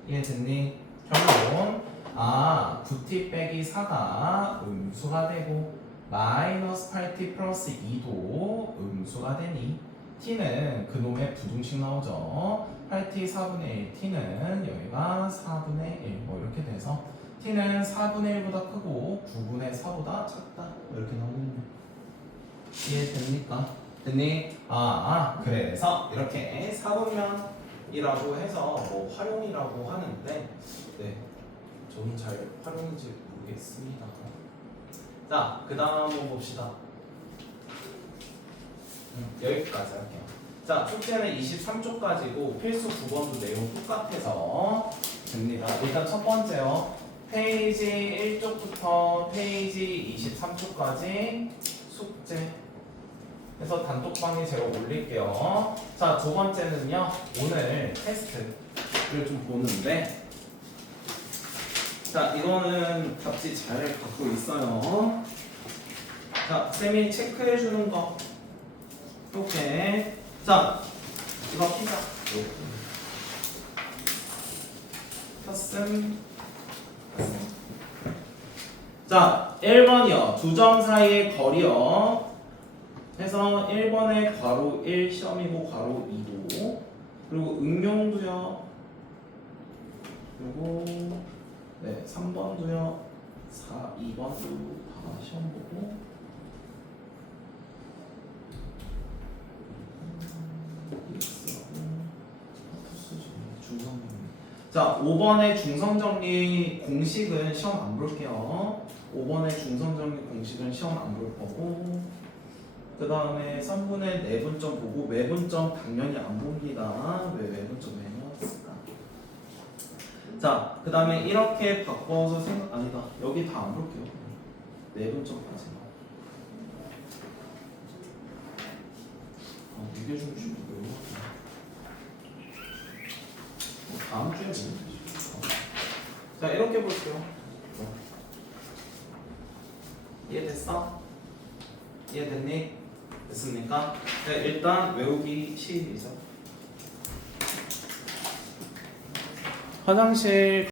이해됐니? 결론 9t 빼기 4가 음수가 되고 마이너스 8t 플러스 2도 음수가 되니 t는 그놈의 부등식 나오죠. 8t 4분의 1 t는 여기가 4분의 1 뭐 이렇게 돼서 t는 4분의 1보다 크고 9분의 4보다 작다 이렇게 나오겠네. 이해됩니까? 됐니? 그래서 이렇게 4분면이라고 해서 뭐 활용이라고 하는데 네 저는 잘 활용인지 모르겠습니다. 자, 그 다음 한번 봅시다. 여기까지 할게요. 자, 숙제는 23쪽까지고 필수 9번도 내용 똑같아서 됩니다. 일단 첫 번째요. 페이지 1쪽부터 페이지 23쪽까지 숙제. 그래서 단톡방에 제가 올릴게요. 자, 두 번째는요. 오늘 테스트를 좀 보는데 자, 이거는 답지 잘 갖고 있어요. 자, 쌤이 체크해 주는 거. 이렇게. 자, 이거 피자. 켰음. 자, 1번이요. 두 점 사이의 거리요. 해서 1번에 괄호 1 시험이고 괄호 2도. 그리고 응용도요. 그리고 네, 3번도요. 2번도 다 시험 보고 중성정리. 자, 5번의 중성정리 공식은 시험 안 볼게요. 5번의 중성정리 공식은 시험 안 볼 거고 그 다음에 3분의 내분점 보고 외분점 당연히 안 봅니다. 왜 외분점 해놨을까? 자, 그 다음에 이렇게 바꿔서 아니다. 여기 다 안 볼게요. 내분점까지만. 이게 좀 쉽고요. 다음 주에 보면 되죠. 자, 이렇게 볼게요. 이해됐어? 이해됐니? 됐습니까? 네, 일단 외우기 시작. 화장실